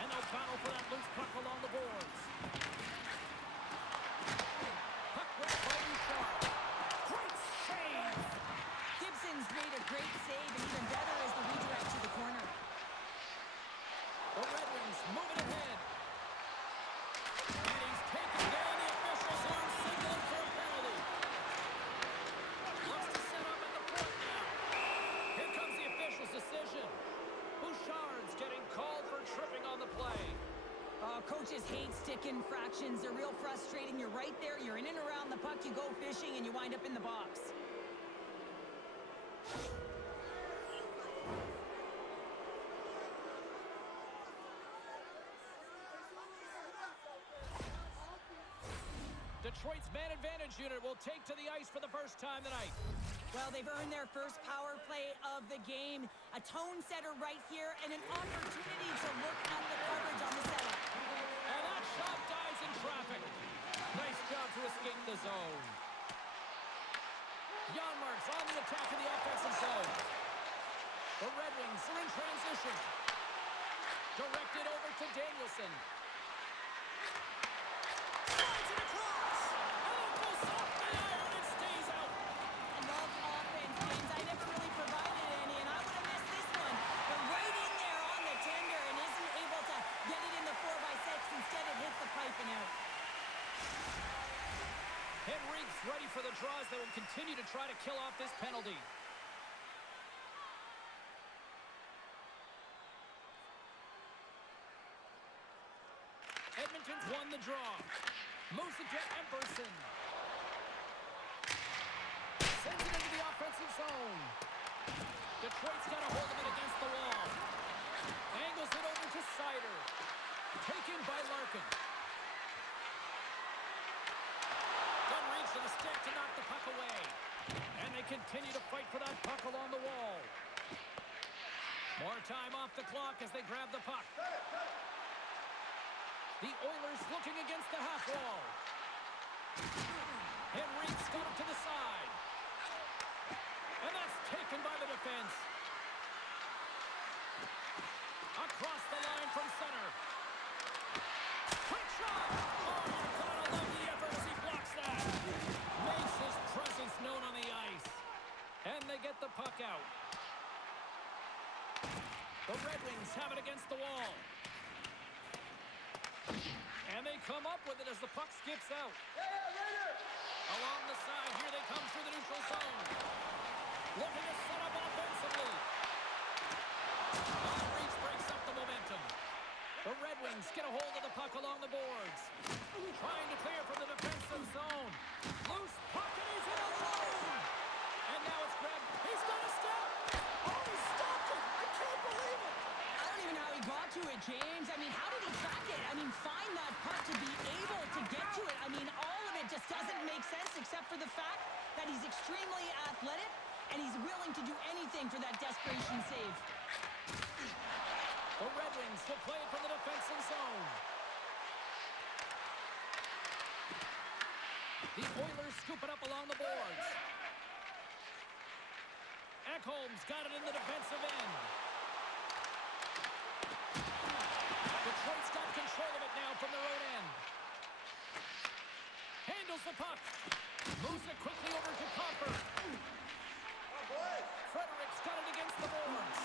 And O'Connell for that loose puck along the boards. Puck right by Bouchard. Great save! Gibson's made a great save, and even better is the redirect to the corner. The Red Wings moving ahead. And he's taken down. The officials are signaling for a penalty. Looks to set up at the point now. Here comes the official's decision. Bouchard's getting called for tripping on the play. Coaches hate stick infractions. They're real frustrating. You're right there. You're in and around the puck. You go fishing, and you wind up in the box. Detroit's man advantage unit will take to the ice for the first time tonight. Well, they've earned their first power play of the game. A tone setter right here and an opportunity to look at the coverage on the setup. And that shot dies in traffic. Nice job to escape the zone. Janmark's on the attack in the offensive zone. The Red Wings are in transition. Directed over to Danielson. Slides it across. And it goes off the iron and stays out. I love offense games. I never really provided any, and I would have missed this one. But right in there on the tender and isn't able to get it in the 4x6. Instead, it hits the pipe and out. Henrique's ready for the draws that will continue to try to kill off this penalty. Edmonton's won the draw. Moves it to Emberson. Sends it into the offensive zone. Detroit's got a hold of it against the wall. Angles it over to Sider. Taken by Larkin. Good reach to the stick to knock the puck away. And they continue to fight for that puck along the wall. More time off the clock as they grab the puck. The Oilers looking against the half wall. Henrique's got it to the side. And that's taken by the defense. Across the line from center. Quick shot! Oh, you gotta love the effort as he blocks that. Makes his presence known on the ice. And they get the puck out. Wings have it against the wall. And they come up with it as the puck skips out. Along the side, here they come through the neutral zone. Looking to set up offensively. Long reach breaks up the momentum. The Red Wings get a hold of the puck along the boards. Trying to clear from the defensive zone. Loose puck, and he's in alone. And now it's grabbed. He's got a step. Oh, he stopped it. I can't believe it. I don't even know how he got to it, James. I mean, how did he track it? I mean, find that puck to be able to get to it. I mean, all of it just doesn't make sense except for the fact that he's extremely athletic and he's willing to do anything for that desperation save. The Red Wings will play it from the defensive zone. The Oilers scoop it up along the boards. Ekholm's got it in the defensive end. Detroit's got control of it now from their own end. Handles the puck. Moves it quickly over to Copper. Frederick's got it against the boards.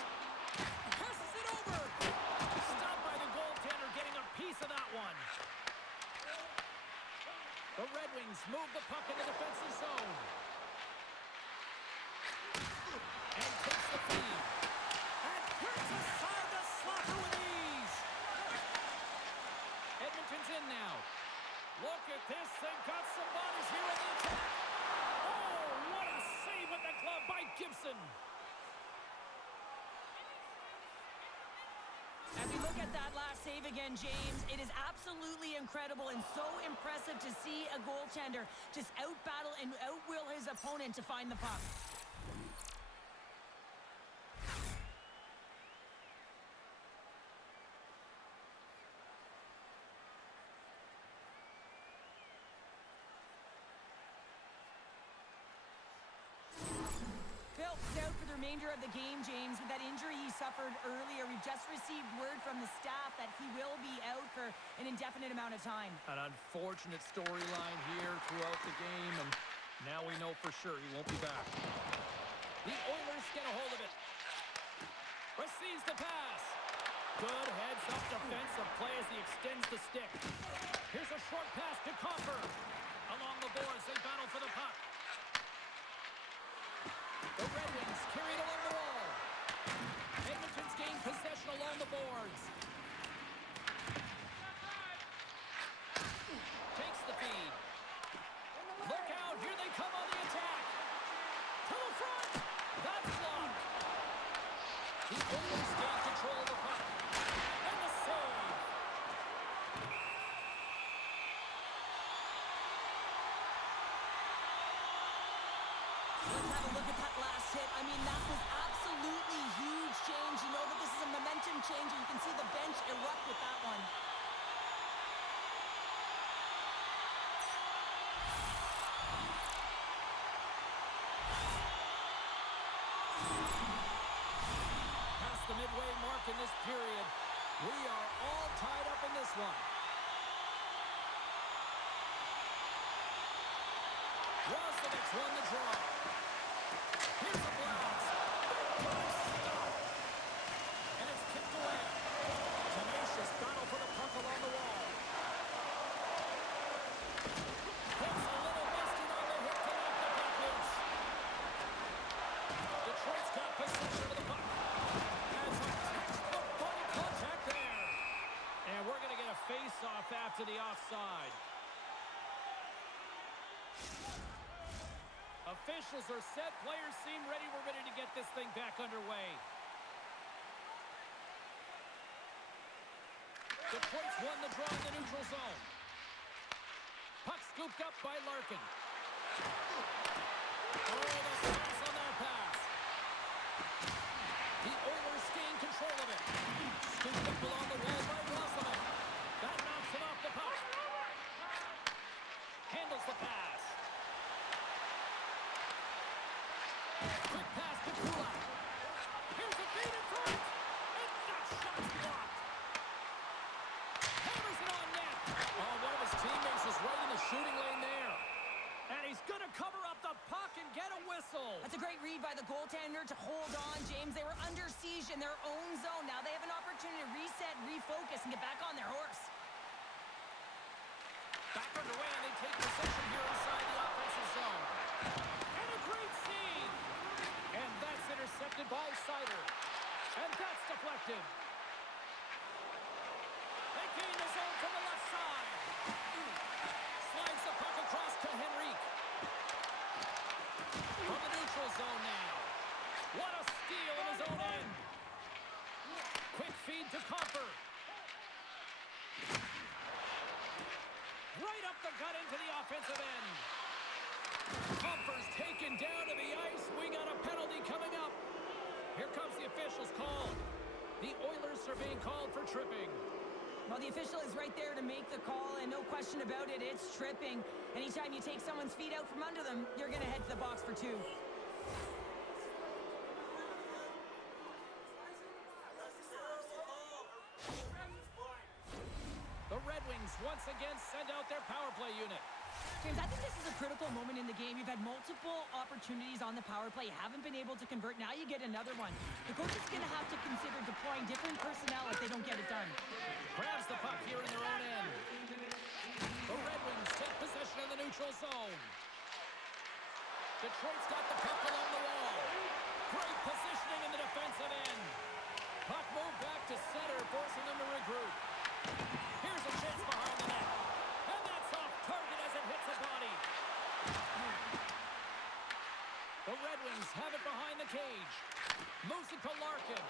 Passes it over. Stopped by the goaltender, getting a piece of that one. The Red Wings move the puck in the defensive zone. And takes the feed. And hits aside the slapper with ease. Edmonton's in now. Look at this. They've got some bodies here in the attack. Oh, what a save with the glove by Gibson. As we look at that last save again, James, it is absolutely incredible and so impressive to see a goaltender just out-battle and out-will his opponent to find the puck. Out for the remainder of the game, James, with that injury he suffered earlier. We've just received word from the staff that he will be out for an indefinite amount of time. An unfortunate storyline here throughout the game, and now we know for sure he won't be back. The Oilers get a hold of it. Receives the pass. Good heads-up defensive play as he extends the stick. Here's a short pass to Copper. Along the boards, they battle for the puck. The Red Wings carry it along the wall. Edmonton's gained possession along the boards. Takes the feed. Look out, here they come on the attack. To the front. That's blocked. The Oilers gain control of the puck. And the save. Let's have a look at that last hit. I mean, that was absolutely huge change. You know that this is a momentum change, and you can see the bench erupt with that one. Past the midway mark in this period, we are all tied up in this one. Rostovich won the draw. Here's a blast. And it's kicked away. Tenacious battle for the puck along the wall. Puts a little mustard on the hook to knock the puck loose. Detroit's got possession of the puck. And some textbook body contact there. And we're going to get a face-off after the offside. Officials are set. Players seem ready. We're ready to get this thing back underway. Detroit's won the draw in the neutral zone. Puck scooped up by Larkin. Oh, the pass on that pass. The Oilers gain control of it. Scooped up along the wall by Rostovich. That knocks it off the puck. Handles the pass. Quick pass to Kulak. Here's a feed in front. And that shot's blocked. Hammers it on net. Oh, one of his teammates is right in the shooting lane there. And he's going to cover up the puck and get a whistle. That's a great read by the goaltender to hold on, James. They were under siege in their own zone. Now they have an opportunity to reset, refocus, and get back on their horse. Back underway, and they take possession here inside the offensive zone. And a great save. And that's intercepted by Sider. And that's deflected. They gain the zone from the left side. Slides the puck across to Henrique. From the neutral zone now. What a steal in his own end. Quick feed to Comper. Right up the gut into the offensive end. Comper's taken down to the ice. We got a penalty coming up. Here comes the official's call. The Oilers are being called for tripping. Well, the official is right there to make the call, and no question about it, it's tripping. Anytime you take someone's feet out from under them, you're going to head to the box for 2. The Red Wings once again send out their power play unit. James, I think this is a critical moment in the game. You've had multiple opportunities on the power play. You haven't been able to convert. Now you get another one. The coach is going to have to consider deploying different personnel if they don't get it done. Grabs the puck here in their own end. The Red Wings take possession in the neutral zone. Detroit's got the puck along the wall. Great positioning in the defensive end. Puck moved back to center, forcing them to regroup. Here's a chance behind the net. And that's off target as it hits a body. The Red Wings have it behind the cage. Moves it to Larkin.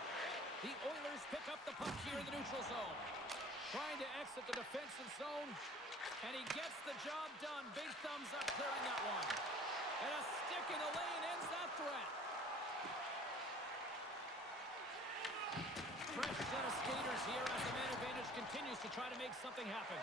The Oilers pick up the puck here in the neutral zone. Trying to exit the defensive zone. And he gets the job done. Big thumbs up clearing that one. And a stick in the lane ends that threat. Fresh set of skaters here as the man advantage continues to try to make something happen.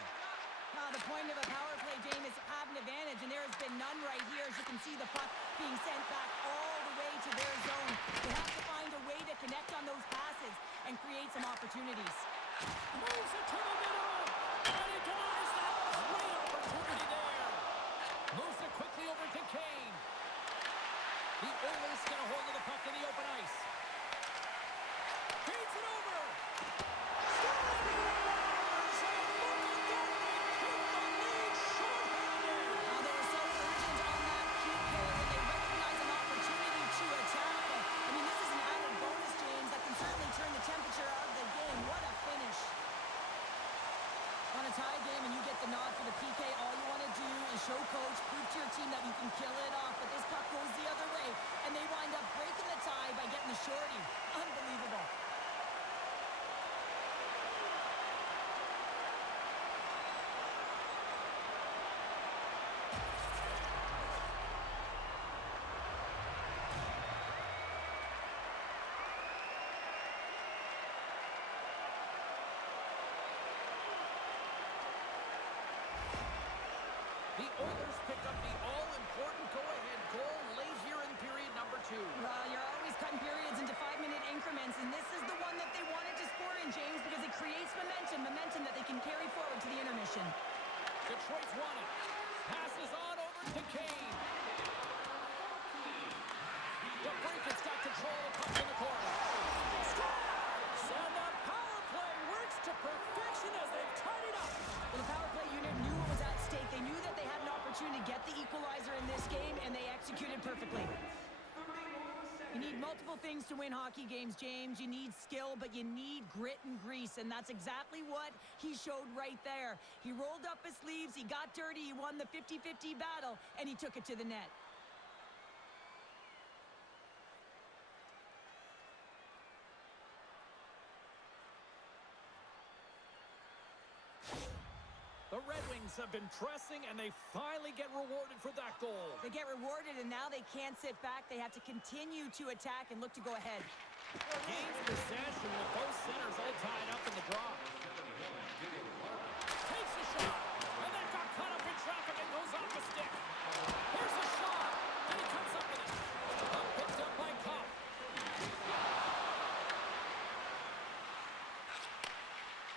The point of a power play game is to have an advantage, and there has been none right here. As you can see, the puck being sent back all the way to their zone. They have to find a way to connect on those passes and create some opportunities. Moves it to the middle, and he denies that. Great opportunity there. Moves it quickly over to Kane. The Oilers get a hold of the puck in the open ice. Feeds it over. They were so urgent on that cue goal that they recognize an opportunity to attack. I mean, this is an added bonus, James, that can certainly turn the temperature of the game. What a finish. On a tie game and you get the nod for the PK, all you want to do is show coach, prove to your team that you can kill it off. But this puck goes the other way, and they wind up breaking the tie by getting the shorty. Unbelievable. The Oilers pick up the all-important go-ahead goal late here in period number 2. Well, you're always cutting periods into 5-minute increments, and this is the one that they wanted to score in, James, because it creates momentum that they can carry forward to the intermission. Detroit's won it. Passes on over to Kane. DeBrincat's got control of puck in the corner. Scores! And the power play works to perfection as they've tied it up. Well, the power play unit knew what was at stake. They knew that they had an opportunity to get the equalizer in this game, and they executed perfectly. You need multiple things to win hockey games, James. You need skill, but you need grit and grease, and that's exactly what he showed right there. He rolled up his sleeves, he got dirty, he won the 50-50 battle, and he took it to the net. The Red Wings have been pressing, and they finally get rewarded for that goal. They get rewarded, and now they can't sit back. They have to continue to attack and look to go ahead. Gains possession with both centers all tied up in the draw. Takes a shot, and that got caught up in traffic and goes off the stick. Here's a shot, and he comes up with it. Puck picked up by Kopp.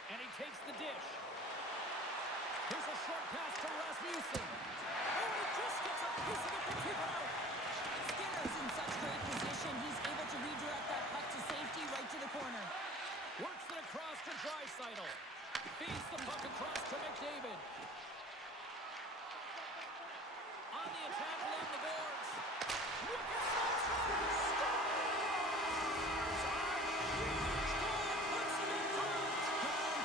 And he takes the dish. Here's a short pass to Rasmussen. Oh, he just gets a piece of it to keep it out. Skinner's in such great position. He's able to redirect that puck to safety right to the corner. Works it across to Draisaitl. Feeds the puck across to McDavid. On the attack along the boards. Look at Samson! Scores! A huge goal puts him in front!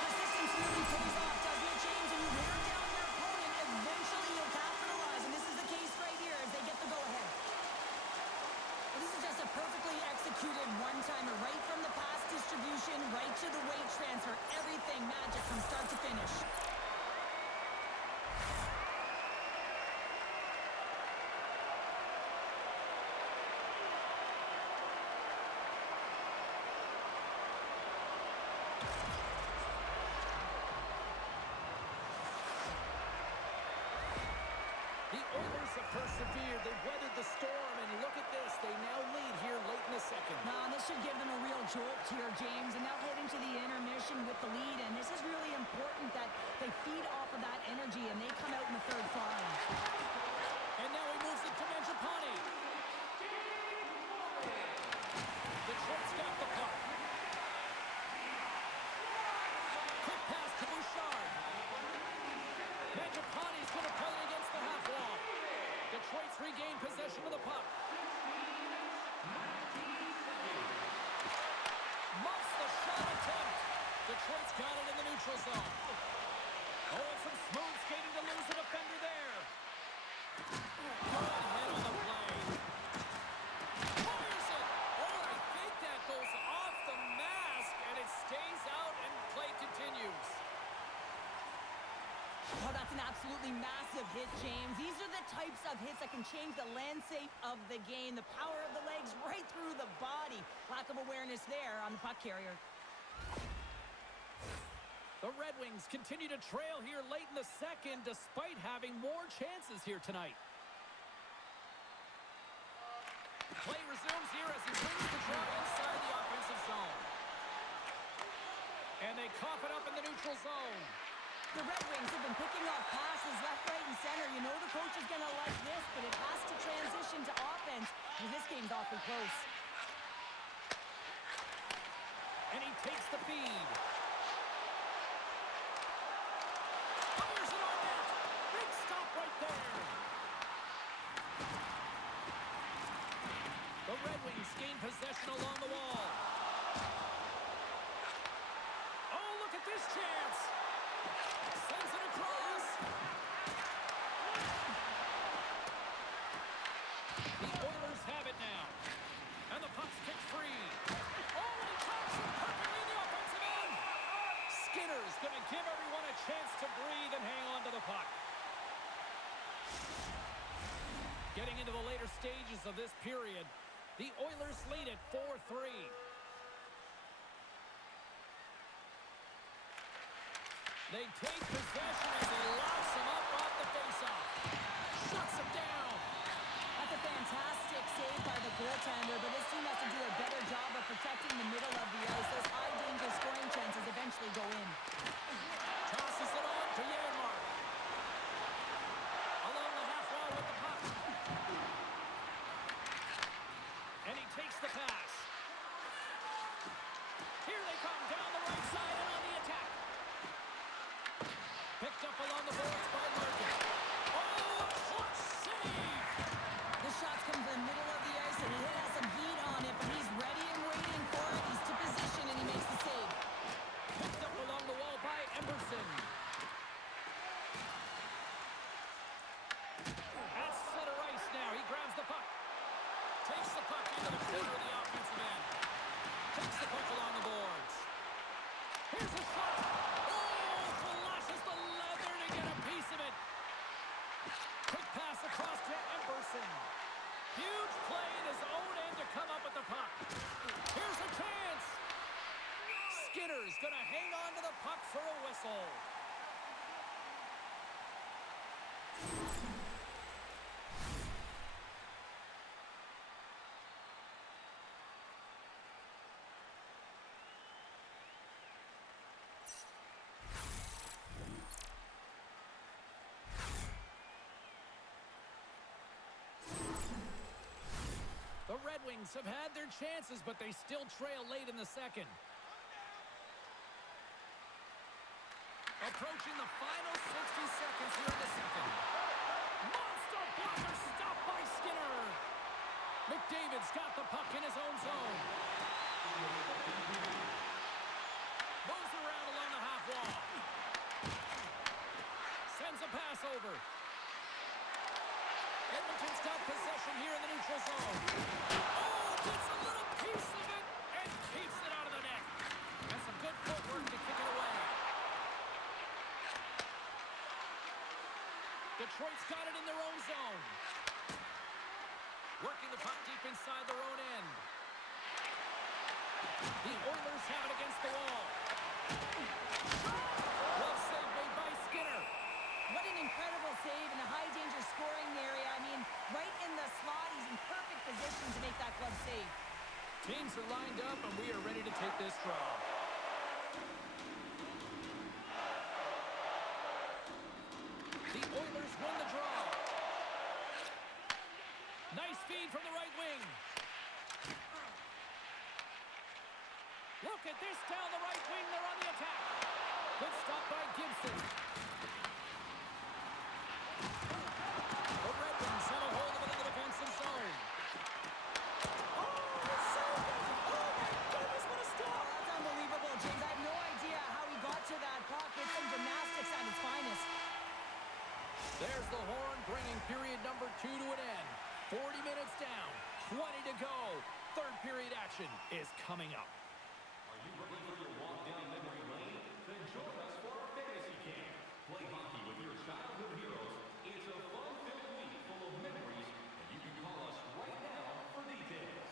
Persistence really pays off, doesn't it, James? When you wear down your opponent, eventually you'll capitalize, and this is the case right here as they get the go-ahead. Well, this is just a perfectly executed one-timer, right from the pass distribution, right to the weight transfer. Everything magic from start to finish. The Oilers have persevered. They've weathered the storm, and look at this. They now lead here late in the second. Now, this should give them a real jolt here, James, and they'll head into the intermission with the lead, and this is really important that they feed off of that energy, and they come out in the third flying. And now he moves it to Mangiapane. Detroit's got the puck. Quick pass to Bouchard. Mangiapane's going to play it against the half wall. Detroit's regained possession of the puck. Muffs the shot attempt. Detroit's got it in the neutral zone. Oh, and some smooth skating to lose the defender there. Good hit on the play. Fires it. Oh, and I think that goes off the mask, and it stays out, and play continues. Oh, that's an absolutely massive hit, James. These are the types of hits that can change the landscape of the game. The power of the legs right through the body. Lack of awareness there on the puck carrier. The Red Wings continue to trail here late in the second, despite having more chances here tonight. Play resumes here as he brings the draw inside the offensive zone. And they cough it up in the neutral zone. The Red Wings have been picking off passes left, right, and center. You know the coach is going to like this, but it has to transition to offense. And this game's awfully close. And he takes the feed. Fires it on net. Big stop right there. The Red Wings gain possession along the wall. Oh, look at this chance. Sends it across. The Oilers have it now. And the puck's kicked free. Oh, and he tops it perfectly in the offensive end. Skinner's going to give everyone a chance to breathe and hang on to the puck. Getting into the later stages of this period, the Oilers lead at 4-3. They take possession as he locks him up off the faceoff. Shuts him down. That's a fantastic save by the goaltender, but this team has to do a better job of protecting the middle of the ice. Those high-danger scoring chances eventually go in. Tosses it on to Janmark. Along the half wall with the puck. And he takes the pass. Here they come down the right side and on the attack. Picked up along the boards by Larkin. Oh, a clutch save! The shots come from the middle of the ice, and he has some heat on it, but he's ready and waiting for it. He's to position, and he makes the save. Picked up along the wall by Emberson. At center ice now. He grabs the puck. Takes the puck into the corner of the offensive end. Takes the puck along the boards. Here's a shot. Oh, flashes the leather to get a piece of it. Quick pass across to Emberson. Huge play in his own end to come up with the puck. Here's a chance. Skinner's going to hang on to the puck for a whistle. Kings have had their chances, but they still trail late in the second. Approaching the final 60 seconds here in the second. Monster blocker stopped by Skinner. McDavid's got the puck in his own zone. Moves around along the half wall. Sends a pass over. Edmonton's got possession here in the neutral zone. Oh, gets a little piece of it and keeps it out of the net. That's some good footwork to kick it away. Detroit's got it in their own zone. Working the puck deep inside their own end. The Oilers have it against the wall. Glove save made by Skinner. What an incredible save in a high-danger scoring area. I mean, right in the slot. He's in perfect position to make that glove save. Teams are lined up, and we are ready to take this draw. The Oilers win the draw. Nice feed from the right wing. Look at this down the right wing. They're on the attack. Good stop by Gibson. The Red Wings have a hold of it in the defensive zone. Oh, he saved it! Oh, my goodness, what a stop! Oh, that's unbelievable, James. I have no idea how he got to that puck. It's some gymnastics at its finest. There's the horn, bringing period number 2 to an end. 40 minutes down, 20 to go. Third period action is coming up. Are you ready for your walk down memory lane? Then join us for our fantasy camp. Play hockey with your childhood heroes. It's a fun-filled week full of memories, and you can call us right now for details.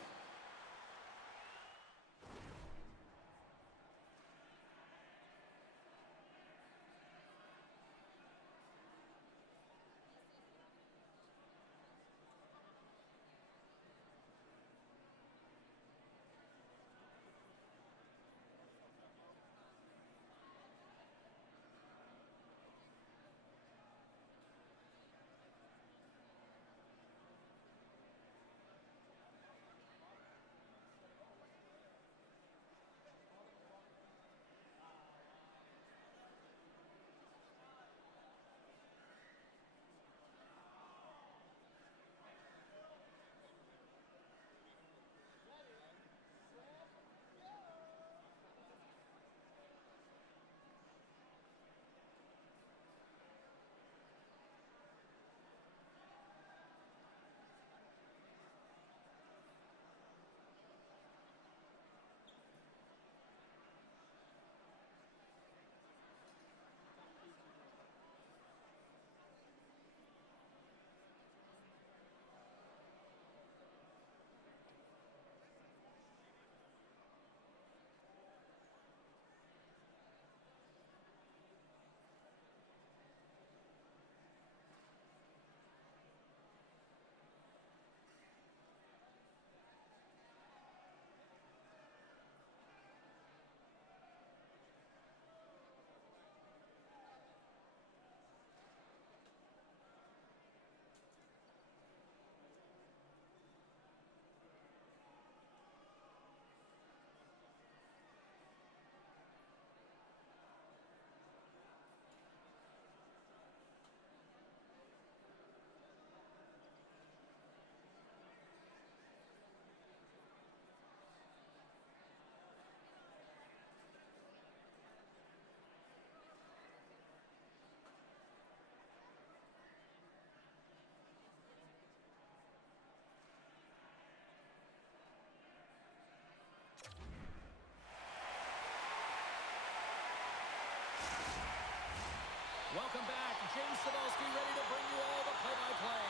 Welcome back. James Cybulski ready to bring you all the play-by-play.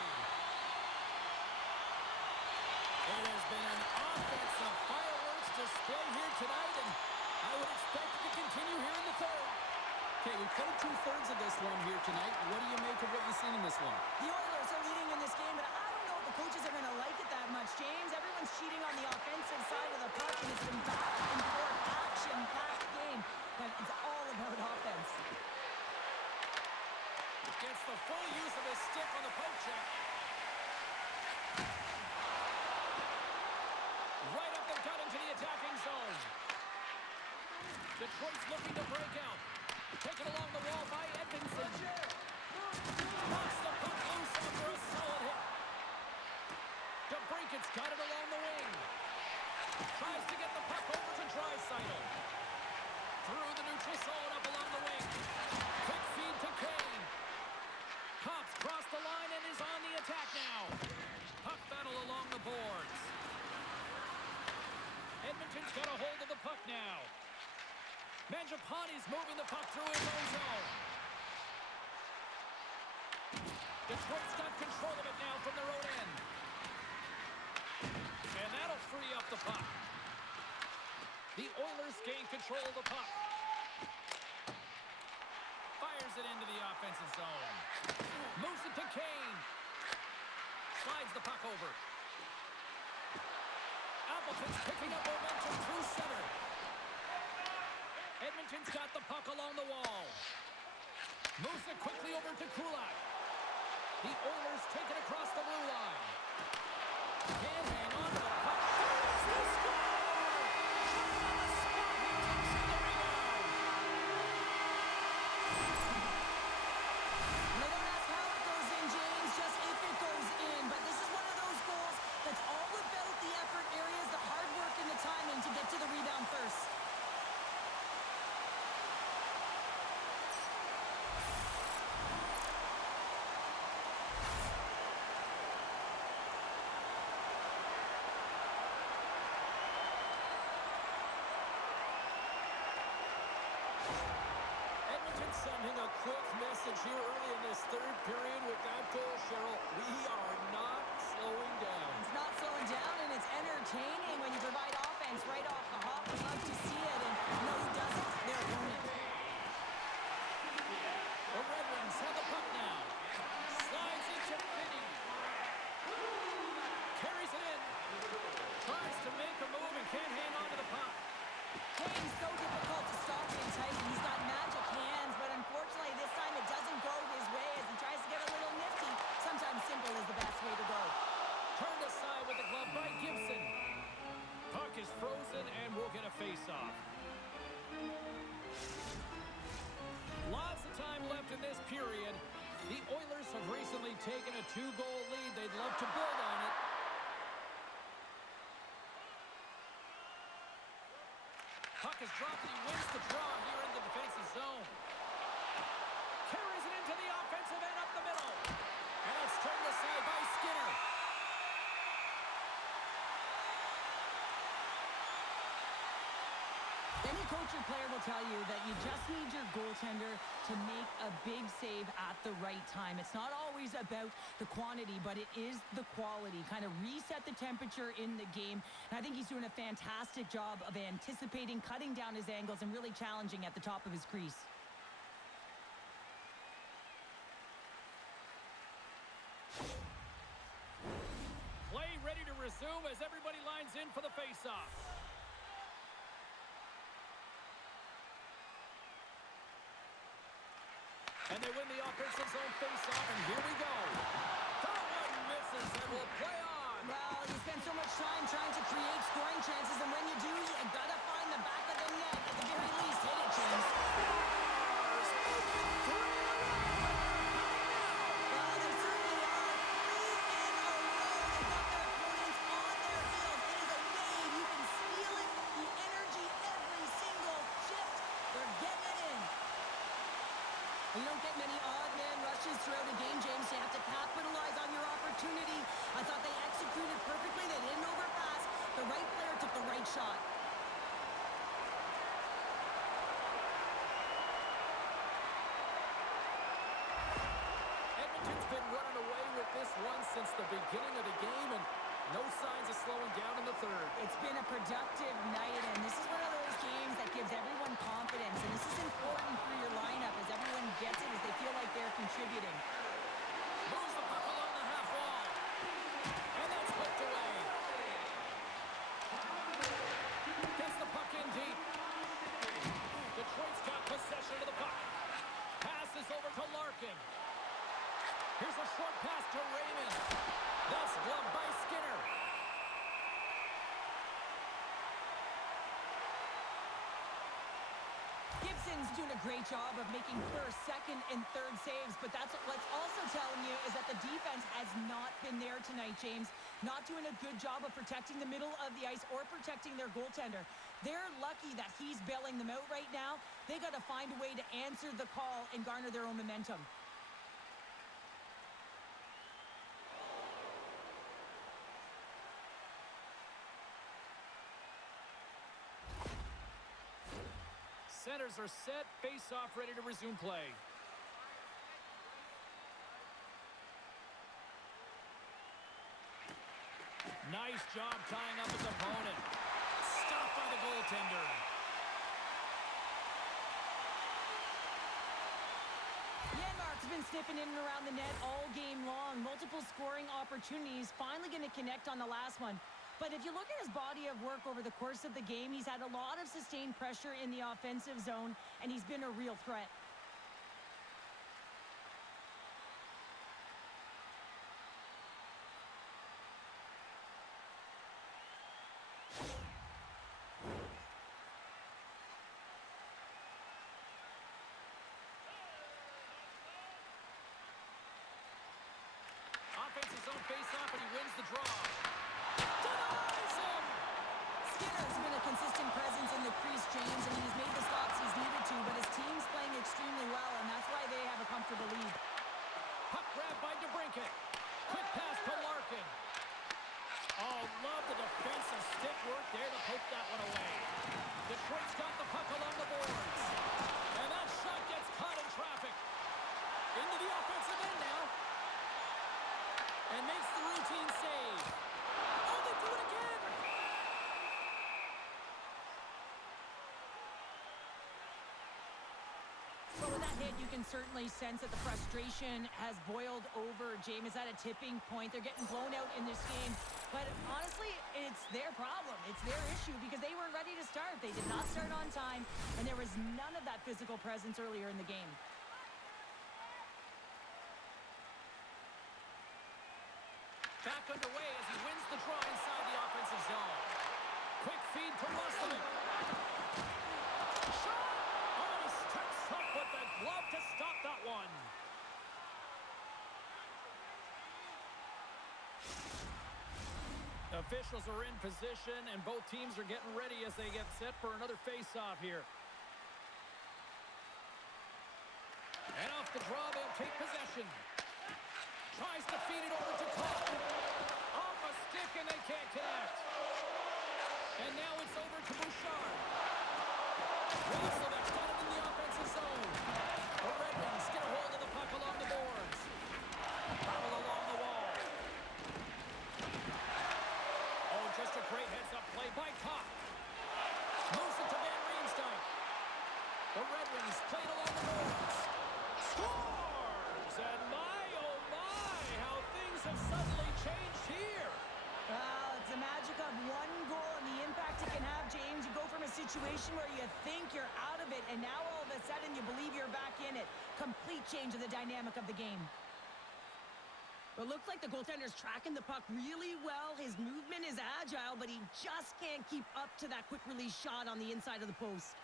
It has been an offensive fireworks display here tonight, and I would expect it to continue here in the third. Okay, we played two-thirds of this one here tonight. What do you make of what you've seen in this one? The Oilers are leading in this game, but I don't know if the coaches are going to like it that much, James. Everyone's cheating on the offensive side of the puck, and it's been back and forth, action-packed game. But it's all about offense. Gets the full use of his stick on the poke check. Detroit's looking to break out. Taken along the wall by Edmonton. Knocks the puck loose after a solid hit. DeBrincat's got it along the wing. Tries to get the puck over to Draisaitl. Through the neutral zone up along the wing. Quick feed to Kane. Cops crossed the line and is on the attack now. Puck battle along the boards. Edmonton's got a hold of the puck now. Mangiapane's moving the puck through his own zone. Detroit's got control of it now from their own end. And that'll free up the puck. The Oilers gain control of the puck. Fires it into the offensive zone. Moves it to Kane. Slides the puck over. Appleton's picking up momentum through center. Edmonton's got the puck along the wall. Moves it quickly over to Kulak. The Oilers take it across the blue line. Can't hang on to the puck. There's the score! Shot on the spot. He takes the rebound. They don't ask how it goes in, James, just if it goes in. But this is one of those goals that's all about the effort areas, the hard work and the timing to get to the rebound first. Sending a quick message here early in this third period with that goal, Cheryl. We are not slowing down. It's not slowing down, and it's entertaining when you provide offense right off the hop. We love to see it, and you know who doesn't? Their opponent. The Red Wings have the puck now. Slides into Finney. Carries it in. Tries to make a move and can't hang on to the puck. Kane's so difficult to stop in tight. He's got magic hands, but unfortunately this time it doesn't go his way as he tries to get a little nifty. Sometimes simple is the best way to go. Turned aside with the glove by Gibson. Puck is frozen and we'll get a face-off. Lots of time left in this period. The Oilers have recently taken a 2-goal lead. They'd love to build on it. Puck is dropped and he wins the draw here in the defensive zone. Carries it into the offensive end up the middle. And it's turned aside by Skinner. Any coach or player will tell you that you just need your goaltender to make a big save at the right time. It's not always about the quantity, but it is the quality. Kind of reset the temperature in the game. And I think he's doing a fantastic job of anticipating, cutting down his angles, and really challenging at the top of his crease. Play ready to resume as everybody lines in for the face-off. And they win the offensive zone face-off, and here we go. That one misses and will play on. Well, you spend so much time trying to create scoring chances, and when you do, you gotta find the back of the net. At the very least, hit it, James. Well, there certainly are 3 in a row. They've got their opponents on their heels. It is a wave. You can feel it, the energy every single shift. They're getting it in. You don't get many odd man rushes throughout a game, James. You have to capitalize on your opportunity. I thought they executed perfectly. They didn't overpass. The right player took the right shot. Edmonton's been running away with this one since the beginning of the game, and no signs of slowing down in the third. It's been a productive night, and this is one of those games that gives everyone confidence. And this is important for your lineup as everyone gets it, as they feel like they're contributing. Moves the puck along the half wall. And that's whipped away. Gets the puck in deep. Detroit's got possession of the puck. Passes over to Larkin. Here's a short pass to Raymond. That's gloved by Skinner. Gibson's doing a great job of making first, second, and third saves, but that's what's also telling you is that the defense has not been there tonight, James. Not doing a good job of protecting the middle of the ice or protecting their goaltender. They're lucky that he's bailing them out right now. They got to find a way to answer the call and garner their own momentum. Centers are set, face-off ready to resume play. Nice job tying up his opponent. Stopped by the goaltender. Janmark's been sniffing in and around the net all game long. Multiple scoring opportunities. Finally going to connect on the last one. But if you look at his body of work over the course of the game, he's had a lot of sustained pressure in the offensive zone, and he's been a real threat. Offensive zone face-off, and he wins the draw. Skinner's been a consistent presence in the crease, James. I mean, he's made the stops he's needed to, but his team's playing extremely well, and that's why they have a comfortable lead. Puck grab by DeBrincat. Quick pass to Larkin. Oh, love the defensive stick work there to poke that one away. Detroit's got the puck along the boards. And that shot gets caught in traffic. Into the offensive end now. And makes the routine save. Oh, they do it again! So with that hit, you can certainly sense that the frustration has boiled over. James is at a tipping point. They're getting blown out in this game. But honestly, it's their problem. It's their issue because they weren't ready to start. They did not start on time, and there was none of that physical presence earlier in the game. Back underway as he wins the draw inside the offensive zone. Quick feed to Musselman. Shot! Oh, he steps up with the glove to stop that one. Officials are in position, and both teams are getting ready as they get set for another face-off here. And off the draw, they'll take possession. Tries to feed it over to Koch. Off a stick, and they can't connect. And now it's over to Bouchard. Roslovic's got it in the offensive zone. The Red Wings get a hold of the puck along the boards. Travel along the wall. Oh, just a great heads-up play by Koch. Moves it to Van Riemsdyk. The Red Wings play it along the boards. Scores! And have suddenly changed here. Well, it's the magic of one goal and the impact it can have, James. You go from a situation where you think you're out of it, and now all of a sudden you believe you're back in it. Complete change of the dynamic of the game. It looks like the goaltender's tracking the puck really well. His movement is agile, but he just can't keep up to that quick release shot on the inside of the post.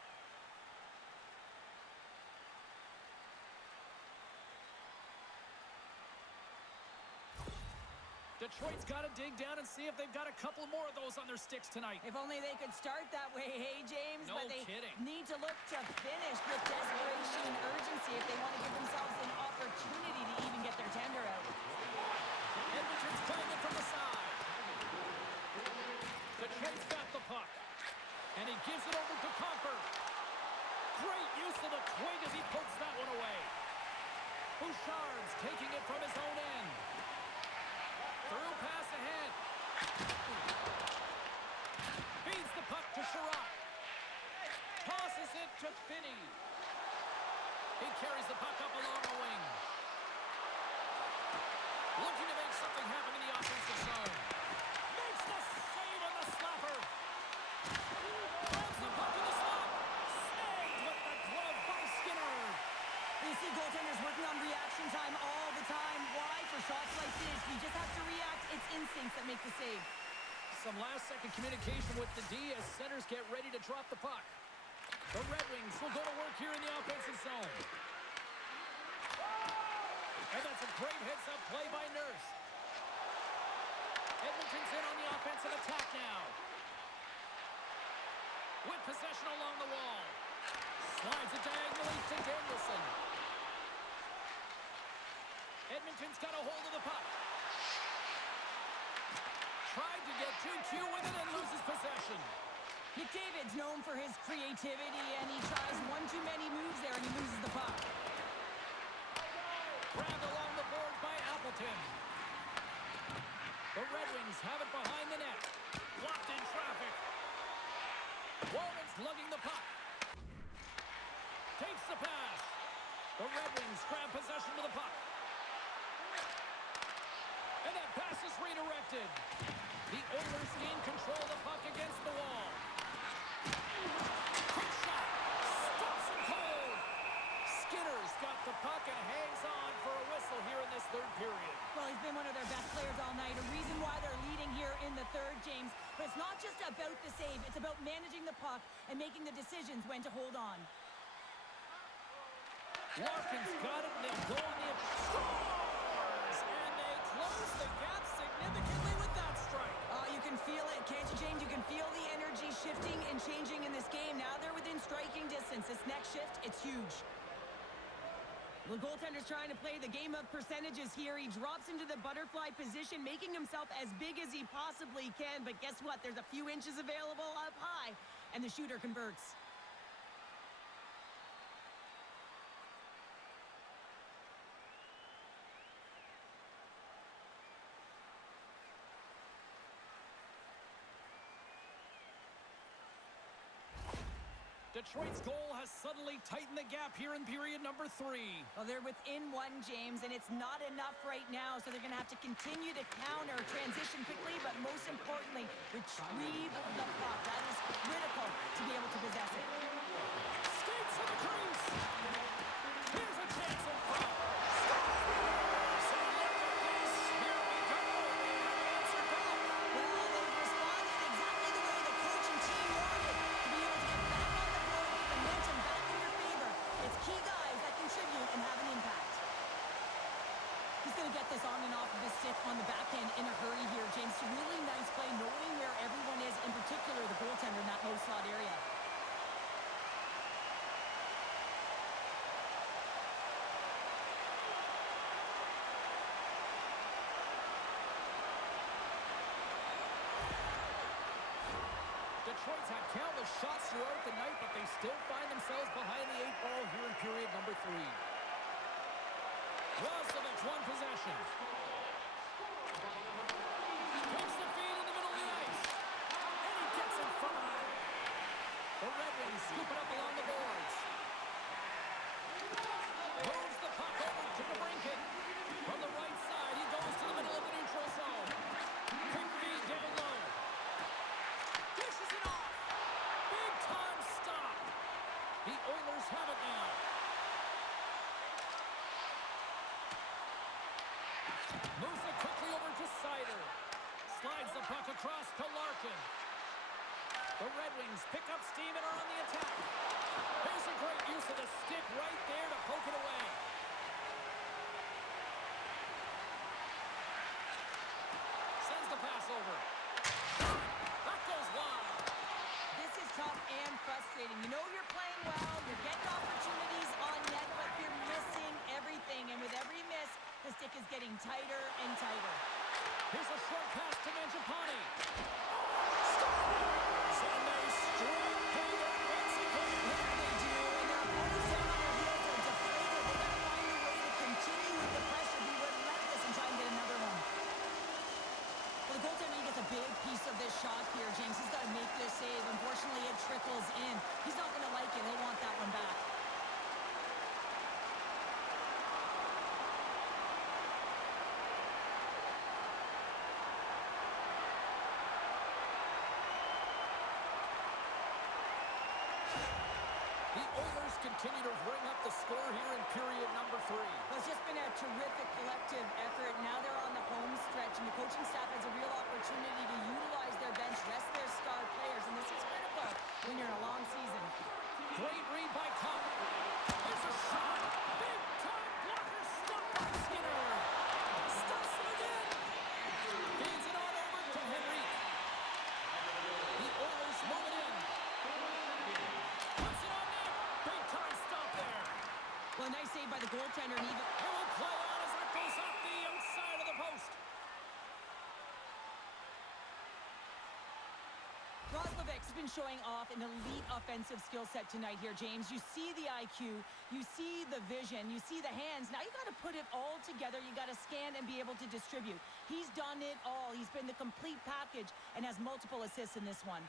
Detroit's got to dig down and see if they've got a couple more of those on their sticks tonight. If only they could start that way, hey, James? No but they kidding. need to look to finish with desperation and urgency if they want to give themselves an opportunity to even get their tender out. Edmonton's playing it from the side. Detroit's got the puck. And he gives it over to Confer. Great use of the twig as he pokes that one away. Bouchard's taking it from his own end. Through pass ahead. Feeds the puck to Sherratt. Tosses it to Finney. He carries the puck up along the wing. Looking to make something happen in the offensive zone. Makes the save on the slapper. Throws the puck in the slot. Snagged with the glove by Skinner. You see goaltenders working on reaction time all the time. Why? For shots like this, you just have to react. It's instincts that make the save. Some last-second communication with the D as centers get ready to drop the puck. The Red Wings will go to work here in the offensive zone. And that's a great heads-up play by Nurse. Edmonton's in on the offensive attack now. With possession along the wall. Slides it diagonally to Danielson. Edmonton's got a hold of the puck. Tried to get too cute with it and loses possession. McDavid's known for his creativity, and he tries one too many moves there, and he loses the puck. Grabbed along the boards by Appleton. The Red Wings have it behind the net. Blocked in traffic. Walden's lugging the puck. Takes the pass. The Red Wings grab possession of the puck. And that pass is redirected. The Oilers gain control of the puck against the wall. Quick shot. Stops it cold. Skinner's got the puck and hangs on for a whistle here in this third period. Well, he's been one of their best players all night. A reason why they're leading here in the third, James. But it's not just about the save. It's about managing the puck and making the decisions when to hold on. Larkin's got it, and they go on the scores! And they close the gap significantly with that strike. You can feel it, can't you, James? You can feel the energy shifting and changing in this game. Now they're within striking distance. This next shift, it's huge. The goaltender's trying to play the game of percentages here. He drops into the butterfly position, making himself as big as he possibly can. But guess what? There's a few inches available up high, and the shooter converts. Detroit's goal has suddenly tightened the gap here in period number 3. Well, they're within one, James, and it's not enough right now, so they're going to have to continue to counter, transition quickly, but most importantly, retrieve the puck. That is critical to be able to possess it. Skates to the crease. Here's a chance in front. Scores! And look at this. Here we go. They have answered back. Well, they've responded exactly the way the coach and team wanted, to be able to get back on the board, get the momentum back in your favor. It's key guys that contribute and have an impact. He's going to get this on and off of his stick on the backhand in a hurry here, James. It's a really nice play, knowing where everyone is, in particular the goaltender in that low slot area. Detroit's had countless shots throughout the night, but they still find themselves behind the 8 ball here in period number 3. Roslovic, one possession. Takes the feed in the middle of the ice. And he gets in front of it. The Red Wings scoop it up along the boards. Moves the puck over to DeBrincat. From the right side, he goes to the middle of the neutral zone. Quick feed down low. Dishes it off. Big time stop. The Oilers have it now. Moves it quickly over to Sider. Slides the puck across to Larkin. The Red Wings pick up steam and are on the attack. There's a great use of the stick right there to poke it away. Sends the pass over. That goes wide. This is tough and frustrating. You know you're playing well, you're getting opportunities on net, but you're missing everything. And with every miss, the stick is getting tighter and tighter. Here's a short pass to Mangiapane. Scores! And they strike payback once again. Yeah, they do. And their opponents down on their heels are deflated. They got to find a way to continue with the pressure, be relentless, and try and get another one. Well, the goaltender gets a big piece of this shot here, James. He's got to make this save. Unfortunately, it trickles in. He's not going to like it. He'll want that one back. The Oilers continue to ring up the score here in period number 3. Well, it's just been a terrific collective effort. Now they're on the home stretch, and the coaching staff has a real opportunity to utilize their bench, rest their star players, and this is critical when you're in a long season. Great read by Cup. There's a shot. Big time blocker. Stopped by Skinner. Stops him again. Feeds it on over to Henrique. The Oilers move it in. Puts it on net. Big time stop there. Well, nice save by the goaltender. And even He will play on as that goes off the outside of the post. Roslovic's been showing off an elite offensive skill set tonight here, James. You see the IQ, you see the vision, you see the hands. Now you got to put it all together. You got to scan and be able to distribute. He's done it all. He's been the complete package and has multiple assists in this one.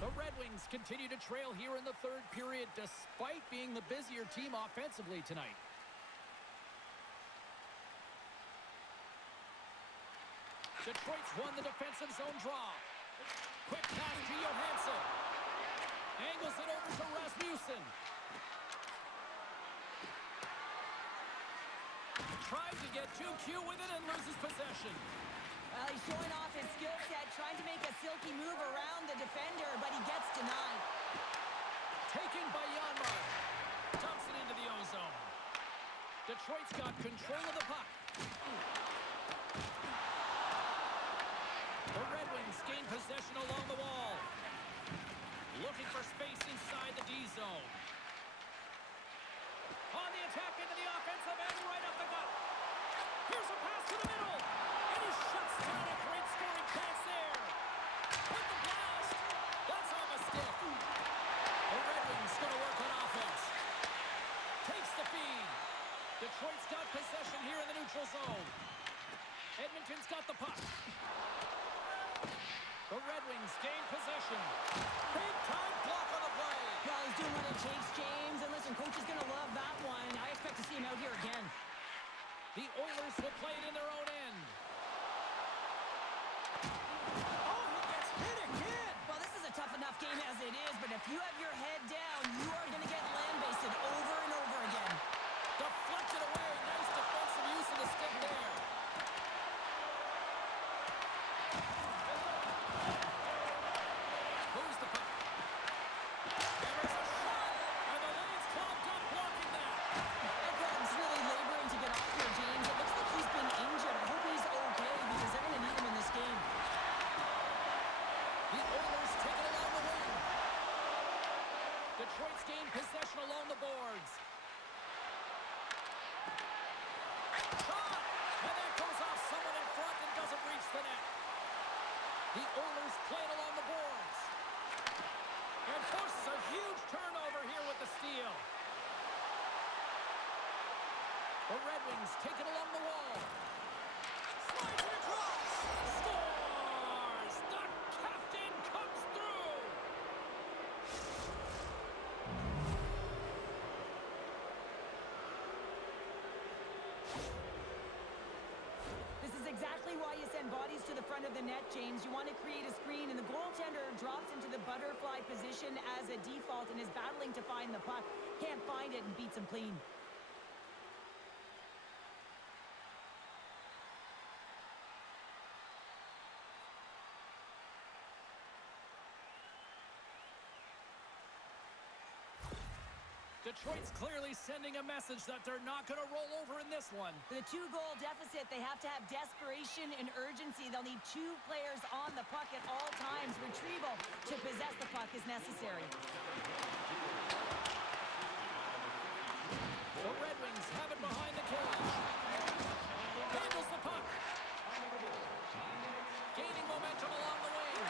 The Red Wings continue to trail here in the third period despite being the busier team offensively tonight. Detroit's won the defensive zone draw. Quick pass to Johansson. Angles it over to Rasmussen. Tries to get too cute with it and loses possession. Well, he's showing off his skill set, trying to make a silky move around the defender, but he gets denied. Taken by Janmark. Dumps it into the ozone. Detroit's got control of the puck. The Red Wings gain possession along the wall. Looking for space inside the D zone. On the attack into the offensive end, right up the gut. Here's a pass to the middle. And he shuts down a great scoring chance there. With the blast. That's off a stick. The Red Wings going to work on offense. Takes the feed. Detroit's got possession here in the neutral zone. Edmonton's got the puck. The Red Wings gain possession. Big time block on the play. Well, he's doing what it takes, James. And listen, coach is going to love that one. I expect to see him out here again. The Oilers will play it in their own end. Oh, he gets hit again. Well, this is a tough enough game as it is, but if you have your head down, you are going to get land-basted over and over again. Deflected away. Nice defensive use of the stick there. Moves the puck. There is a shot, and the lane's clogged up blocking that. Edmonton's really laboring to get off here, James. It looks like he's been injured. I hope he's okay because they're going to need him in this game. The Oilers take it along the wing. Detroit's gained possession along the boards. Shot! And that goes off someone in front and doesn't reach the net. The Oilers play it along the boards. And forces a huge turnover here with the steal. The Red Wings take it along the wall. Slides it across. Scores! The captain comes through. This is exactly why you send bodies to the front of the net, James. You want to create a screen, and the goaltender drops into the butterfly position as a default and is battling to find the puck. Can't find it and beats him clean. Detroit's clearly sending a message that they're not going to roll over in this one. With a 2-goal deficit, they have to have desperation and urgency. They'll need 2 players on the puck at all times. Retrieval to possess the puck is necessary. The Red Wings have it behind the cage. Handles the puck. Gaining momentum along the wing.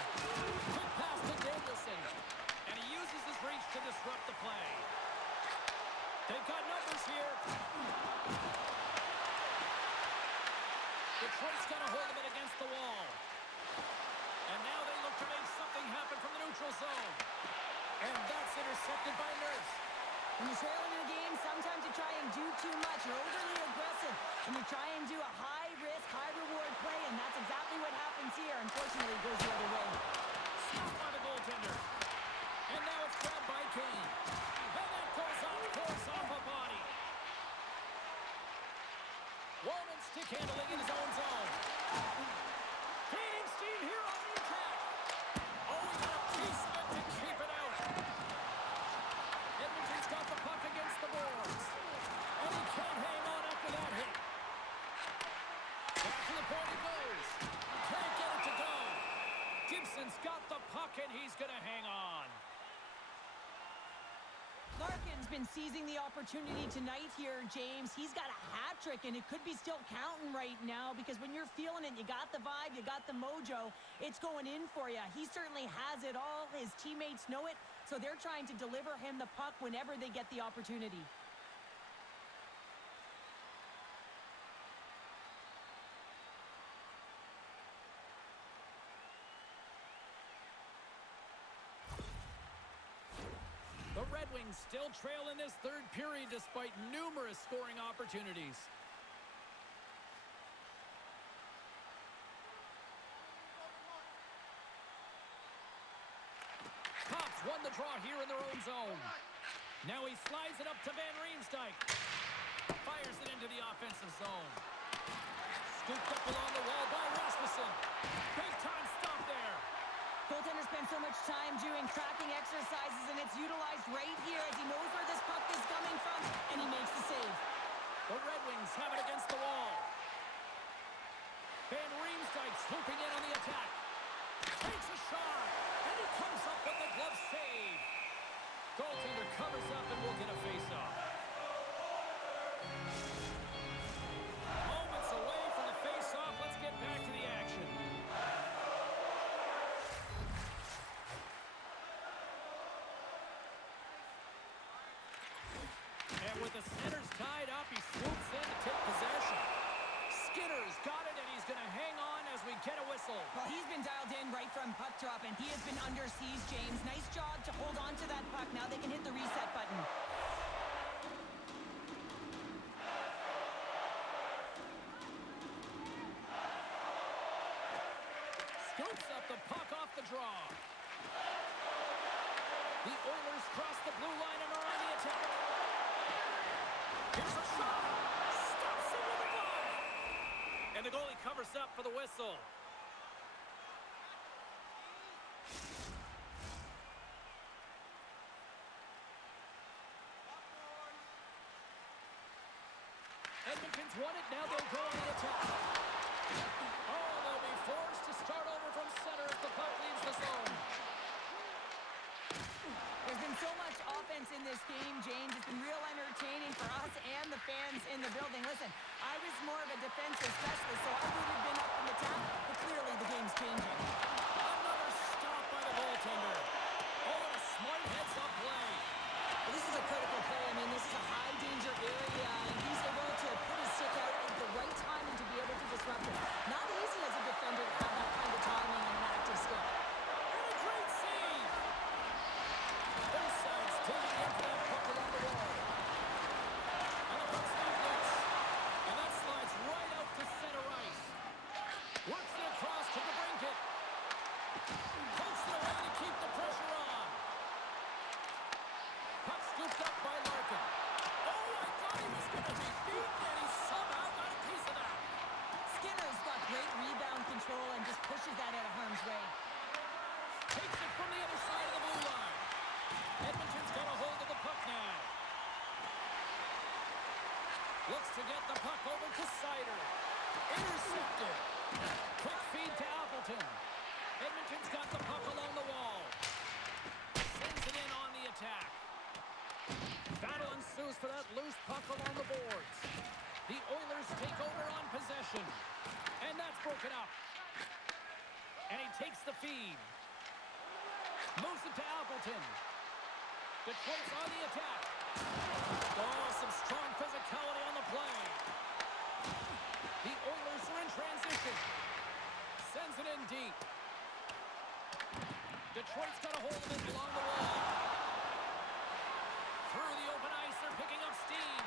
Quick pass to Danielson. And he uses his reach to disrupt the play. They've got numbers here. Detroit's got a hold of it against the wall. And now they look to make something happen from the neutral zone. And that's intercepted by Nurse. When you're trailing in a game, sometimes you try and do too much. You're overly aggressive, and you try and do a high-risk, high-reward play, and that's exactly what happens here. Unfortunately, it goes the other way. Stopped by the goaltender. goaltender. And now it's grabbed by Kane. And that goes off course off a body. Walman stick handling in his own zone. Gaining steam here on the attack. Oh, he got a piece of it to keep it out. Edmonton's got the puck against the boards. And he can't hang on after that hit. Back to the point he goes. Can't get it to go. Gibson's got the puck and he's going to hang on. Larkin's been seizing the opportunity tonight here, James. He's got a hat trick, and it could be still counting right now because when you're feeling it, you got the vibe, you got the mojo, it's going in for you. He certainly has it all. His teammates know it, so they're trying to deliver him the puck whenever they get the opportunity. The Red Wings still trail in this third period despite numerous scoring opportunities. Cops won the draw here in their own zone. Now he slides it up to Van Riemsdyk. Fires it into the offensive zone. Scooped up along the wall by Rasmussen. Big time stop there. Goaltender spends so much time doing tracking exercises, and it's utilized right here as he knows where this puck is coming from, and he makes the save. The Red Wings have it against the wall. Van Riemsdyk swooping in on the attack. Takes a shot, and he comes up with the glove save. Goaltender covers up and will get a face-off. Moments away from the face-off. Let's get back to the action. And with the centers tied up, he swoops in to take possession. Skinner's got it, and he's going to hang on as we get a whistle. Well, he's been dialed in right from puck drop, and he has been under siege, James. Nice job to hold on to that puck. Now they can hit the reset button. Scoops up the puck off the draw. The Oilers cross the blue line and are on the attack. Here's a shot. Stops it with a glove. And the goalie covers up for the whistle. Edmonton's won it. Now they'll go on the attack. Oh, they'll be forced to start over from center as the puck leaves the zone. There's been so much offense in this game, James. It's been real entertaining for us and the fans in the building. Listen, I was more of a defensive specialist, so I would have been up in the top, but clearly the game's changing. Another stop by the goaltender. Oh, and a smart heads-up play. Well, this is a critical play. I mean, this is a high-danger area, and he's able to put his stick out at the right time and to be able to disrupt it. Not easy as a defender to have that kind of timing and an active stick. And a great save. Both sides taking into that puck along the wall. And the puck's not loose. And that slides right out to center ice. Works it across to the brinket. Pokes it away to keep the pressure on. Puck scooped up by Larkin. Oh, I thought he was going to be beaten, and he somehow got a piece of that. Skinner's got great rebound control and just pushes that out of harm's way. Takes it from the other side of the blue line. Edmonton's got a hold of the puck now. Looks to get the puck over to Sider. Intercepted. Quick feed to Appleton. Edmonton's got the puck along the wall. Sends it in on the attack. Battle ensues for that loose puck along the boards. The Oilers take over on possession. And that's broken up. And he takes the feed. Moves it to Appleton. Detroit's on the attack. Oh, some strong physicality on the play. The Oilers are in transition. Sends it in deep. Detroit's got a hold of it along the wall. Through the open ice, they're picking up steam.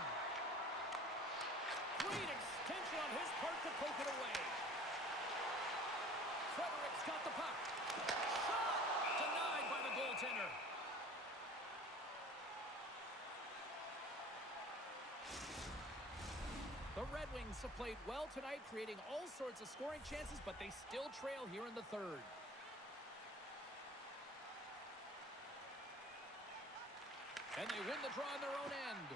Great extension on his part to poke it away. Frederick's got the puck. Shot! Denied Red Wings have played well tonight, creating all sorts of scoring chances, but they still trail here in the third. And they win the draw on their own end.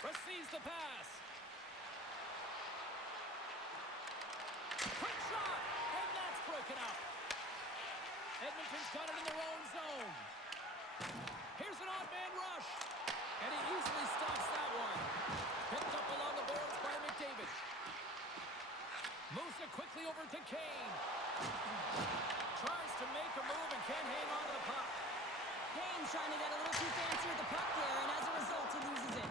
Receives the pass. Quick shot! And that's broken up. Edmonton's got it in their own zone. Here's an odd man rush. And he easily stops that one. Picked up along the boards by McDavid. Moves it quickly over to Kane. Tries to make a move and can't hang on to the puck. Kane's trying to get a little too fancy with the puck there, and as a result, he loses it.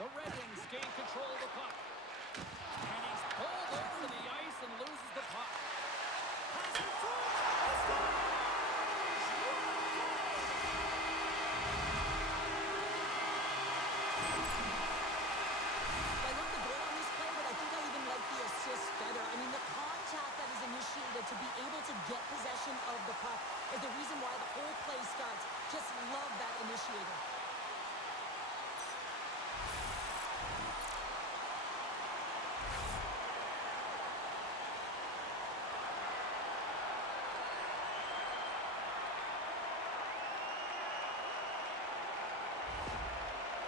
The Red Wings gain control of the puck. And he's pulled over to the ice and loses the puck. Pass in front. I love the goal on this play, but I think I even like the assist better. I mean, the contact that is initiated to be able to get possession of the puck is the reason why the whole play starts. Just love that initiator.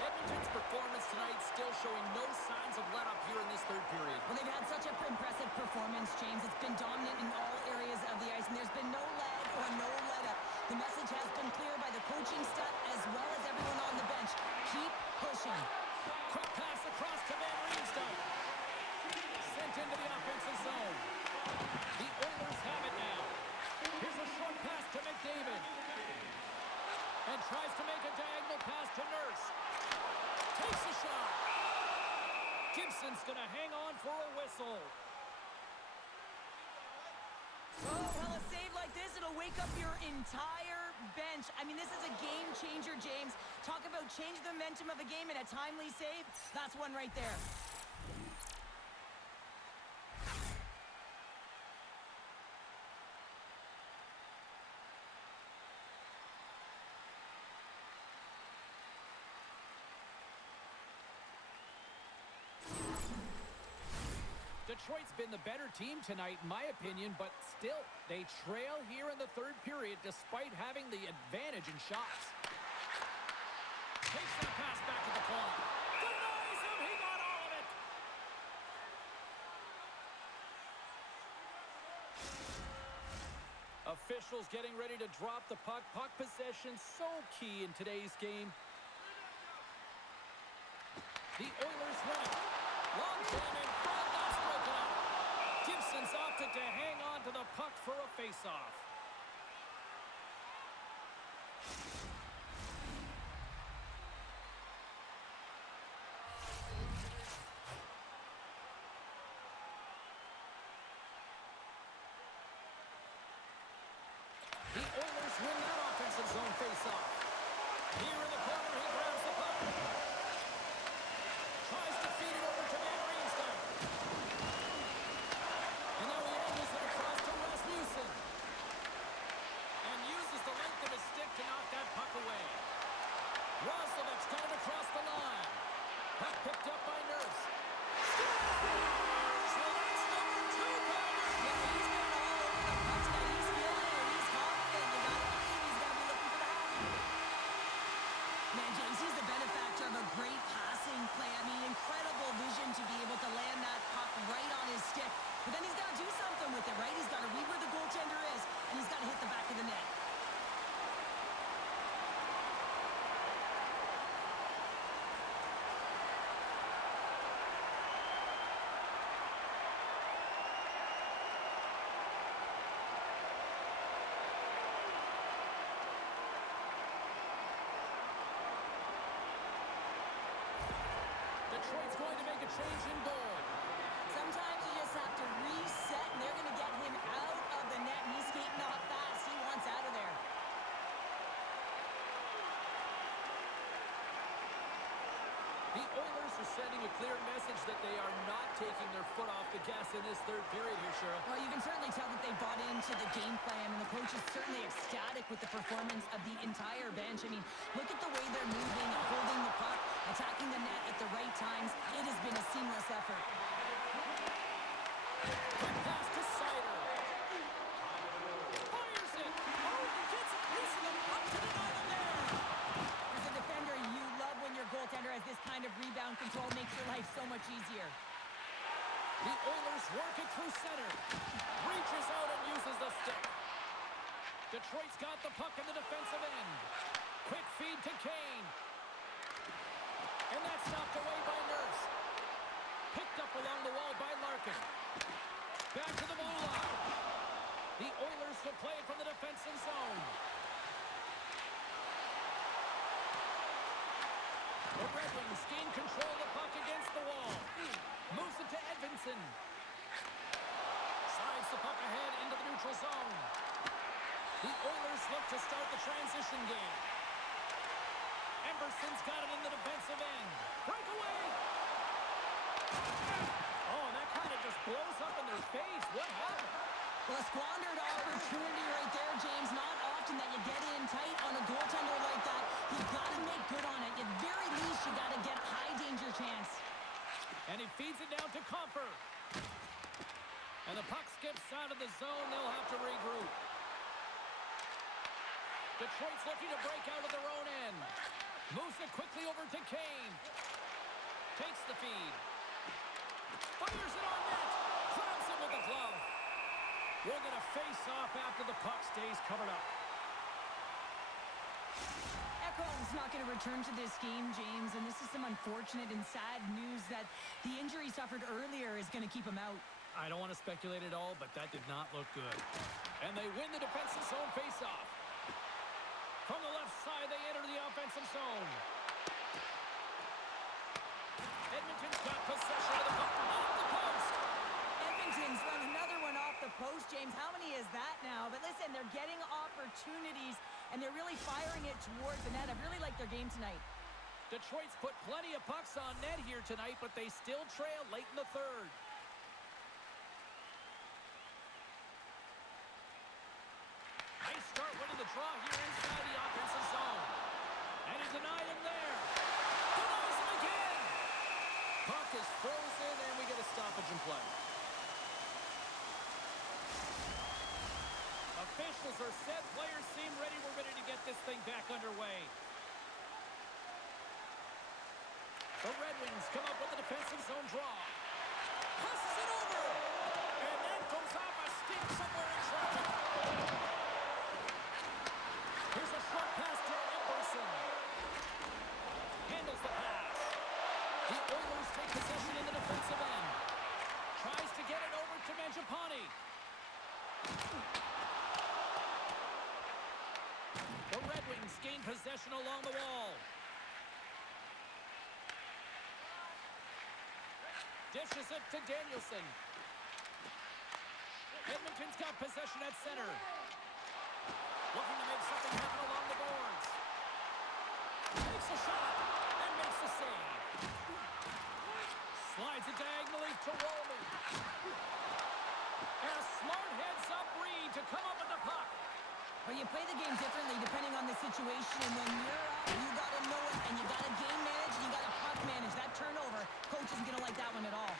Edmonton's performance tonight still showing no signs of let up here in this third period. Well, they've had such an impressive performance, James. It's been dominant in all areas of the ice, and there's been no lag or no let-up. The message has been clear by the coaching staff as well as everyone on the bench. Keep pushing. Quick pass across to Van Riemsdyk. Sent into the offensive zone. The Oilers have it now. Here's a short pass to McDavid. And tries to make a diagonal pass to Nurse. Takes a shot. Gibson's going to hang on for a whistle. Oh, well, a save like this, it'll wake up your entire bench. I mean, this is a game changer, James. Talk about change the momentum of a game in a timely save. That's one right there. Detroit's been the better team tonight, in my opinion, but still, they trail here in the third period despite having the advantage in shots. Takes that pass back to the point. Denies him! He got all of it! Officials getting ready to drop the puck. Puck possession so key in today's game. The Oilers win it. Long jam in front. That's broken up. Gibson's opted to hang on to the puck for a face-off. The Oilers win that offensive zone face-off. Here in the corner, he grabs the puck. Tries to feed it over to Van Riemsdyk. And now he angles it across to Rasmussen. And uses the length of his stick to knock that puck away. Roslovic's got it across the line. Puck picked up by Nurse. Scores! Well, that's number 2, Calder. Yeah, he's been all over the puck tonight. He's feeling it. He's confident. You gotta believe he's gonna be looking for that. Man, James, he's the benefactor of a great passing play. I mean, incredible vision to be able to land that puck right on his stick. But then he's got to do something with it, right? He's got to read where the goaltender is, and he's got to hit the back of the net. Detroit's going to make a change in goal. Sometimes you just have to reset, and they're going to get him out of the net, and he's skating off fast. He wants out of there. The Oilers are sending a clear message that they are not taking their foot off the gas in this third period here, Cheryl. Well, you can certainly tell that they bought into the game plan, and the coach is certainly ecstatic with the performance of the entire bench. I mean, look at the way they're moving and holding the puck. attacking the net at the right times. It has been a seamless effort. Quick pass to Sider. Fires it. Oh, he gets it. Listen up to deny them there. As a defender, you love when your goaltender has this kind of rebound control. Makes your life so much easier. The Oilers work it through center. Reaches out and uses the stick. Detroit's got the puck in the defensive end. Quick feed to Kane. And that's knocked away by Nurse. Picked up along the wall by Larkin. Back to the blue line. The Oilers will play it from the defensive zone. The Red Wings gain control of the puck against the wall. Moves it to Edmonton. Slides the puck ahead into the neutral zone. The Oilers look to start the transition game. Emberson's got it in the defensive end. Breakaway! Oh, and that kind of just blows up in their face. What happened? Well, a squandered opportunity right there, James. Not often that you get in tight on a goaltender like that. You got to make good on it. At very least, you got to get high danger chance. And he feeds it down to Comfer. And the puck skips out of the zone. They'll have to regroup. Detroit's looking to break out of their own end. Moves it quickly over to Kane. Takes the feed. Fires it on net. Grabs it with the glove. We're going to face off after the puck stays covered up. Ekholm's not going to return to this game, James, and this is some unfortunate and sad news that the injury suffered earlier is going to keep him out. I don't want to speculate at all, but that did not look good. And they win the defensive zone faceoff. From the left side, they enter the offensive zone. Edmonton's got possession of the puck off the post. Edmonton's runs another one off the post, James. How many is that now? But listen, they're getting opportunities, and they're really firing it towards the net. I really like their game tonight. Detroit's put plenty of pucks on net here tonight, but they still trail late in the third. Nice start winning the draw here inside the offensive zone. And he denied him there. Denies him again. Puck is frozen, and we get a stoppage in play. Officials are set. Players seem ready. We're ready to get this thing back underway. The Red Wings come up with a defensive zone draw. Passes it over. And that goes off a stick somewhere in traffic. Here's a short pass to Emberson. Handles the pass. The Oilers take possession in the defensive end. Tries to get it over to Mangiapane. The Red Wings gain possession along the wall. Dishes it to Danielson. Edmonton's got possession at center. Looking to make something happen along the boards. Takes a shot and makes the save. Slides it diagonally to Roman. And a smart heads-up read to come up with the puck. Well, you play the game differently depending on the situation. And when you're up, you got to know it, and you got to game manage, and you got to puck manage. That turnover, coach isn't going to like that one at all.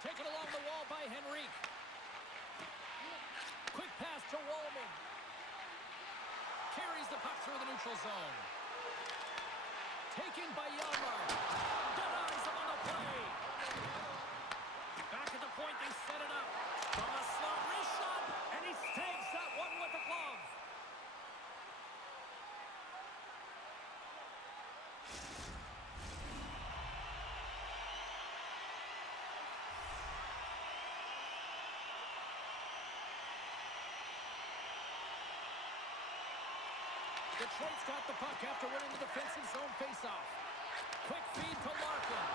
Taken along the wall by Henrique. Quick pass to Roman. Carries the puck through the neutral zone. Taken by Yalmar. Denies him on the play. Back at the point, they set it up. From the slot, wrist shot, and he saves that one with the glove. Detroit's got the puck after winning the defensive zone faceoff. Quick feed to Larkin.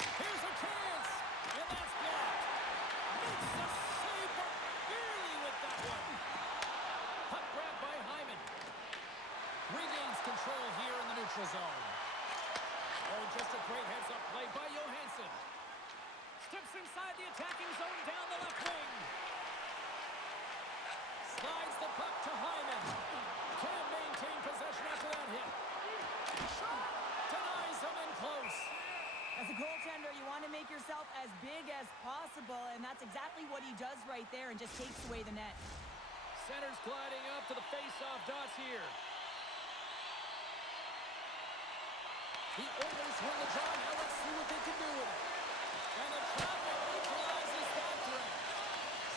Here's a chance, and that's blocked. Makes the save, but barely with that one. Puck grabbed by Hyman. Regains control here in the neutral zone. Oh, just a great heads-up play by Johansson. Steps inside the attacking zone down the left wing. Slides the puck to Hyman. Can't maintain possession after that hit. Shot! as possible, and that's exactly what he does right there and just takes away the net. Center's gliding up to the face-off dots here. The Oilers win the draw. Now let's see what they can do with it. And the traffic neutralizes that threat.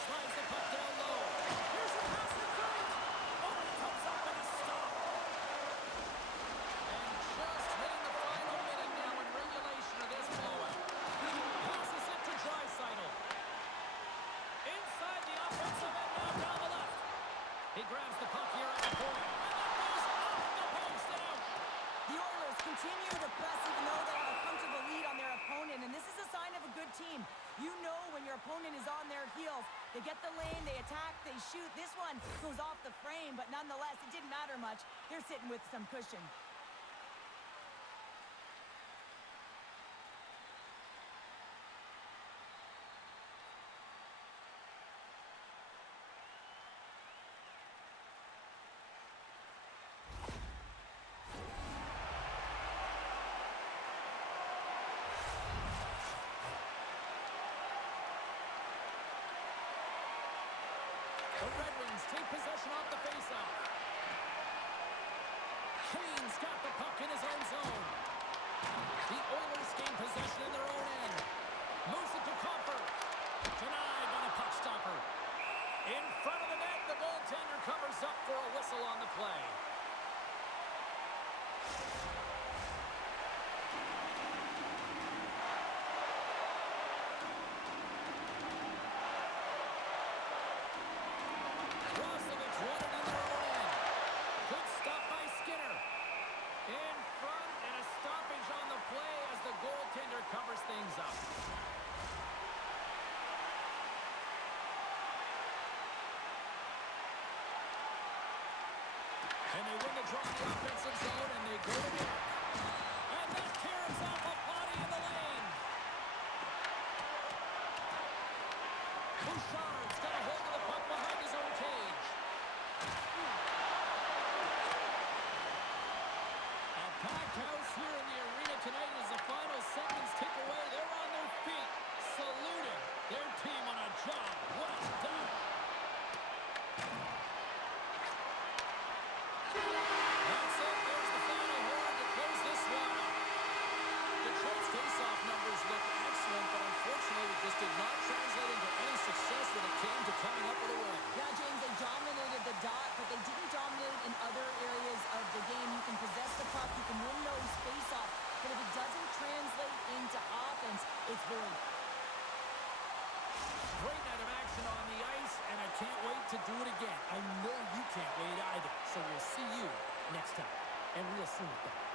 Slides the puck down low. Here's a pass to Frank. Oh, he comes up with a stop. And just hitting the final minute now in regulation of this blowout. Passes it to Draisaitl. Inside the offensive end now down the left. He grabs the puck here at the point. The Oilers continue to press even though they have a comfortable lead on their opponent, and this is a sign of a good team. You know when your opponent is on their heels. They get the lane, they attack, they shoot. This one goes off the frame, but nonetheless, it didn't matter much. They're sitting with some cushion. The Red Wings take possession off the faceoff. Kane's got the puck in his own zone. The Oilers gain possession in their own end. Moves it to Comfort. Denied by the puck stopper. In front of the net, the goaltender covers up for a whistle on the play. Covers things up. And they win the draw in the offensive zone, and they go to work. And that tears off a body in the lane. Bouchard's got a hold of the puck behind his own cage. A packed house here in the arena tonight as the final seconds tick away. They're on their feet, saluting their team on a job well done. That's it. There's the final horn to close this one up. Detroit's face-off numbers look excellent, but unfortunately it just did not translate into any success when it came to coming up with a win. Yeah, James, they dominated the dot, but they didn't dominate in other areas of the game. You can possess the puck, you can win those face-offs, but if it doesn't translate into offense, it's void. Great night of action on the ice, and I can't wait to do it again. I know you can't wait either, so we'll see you next time, and real soon at that.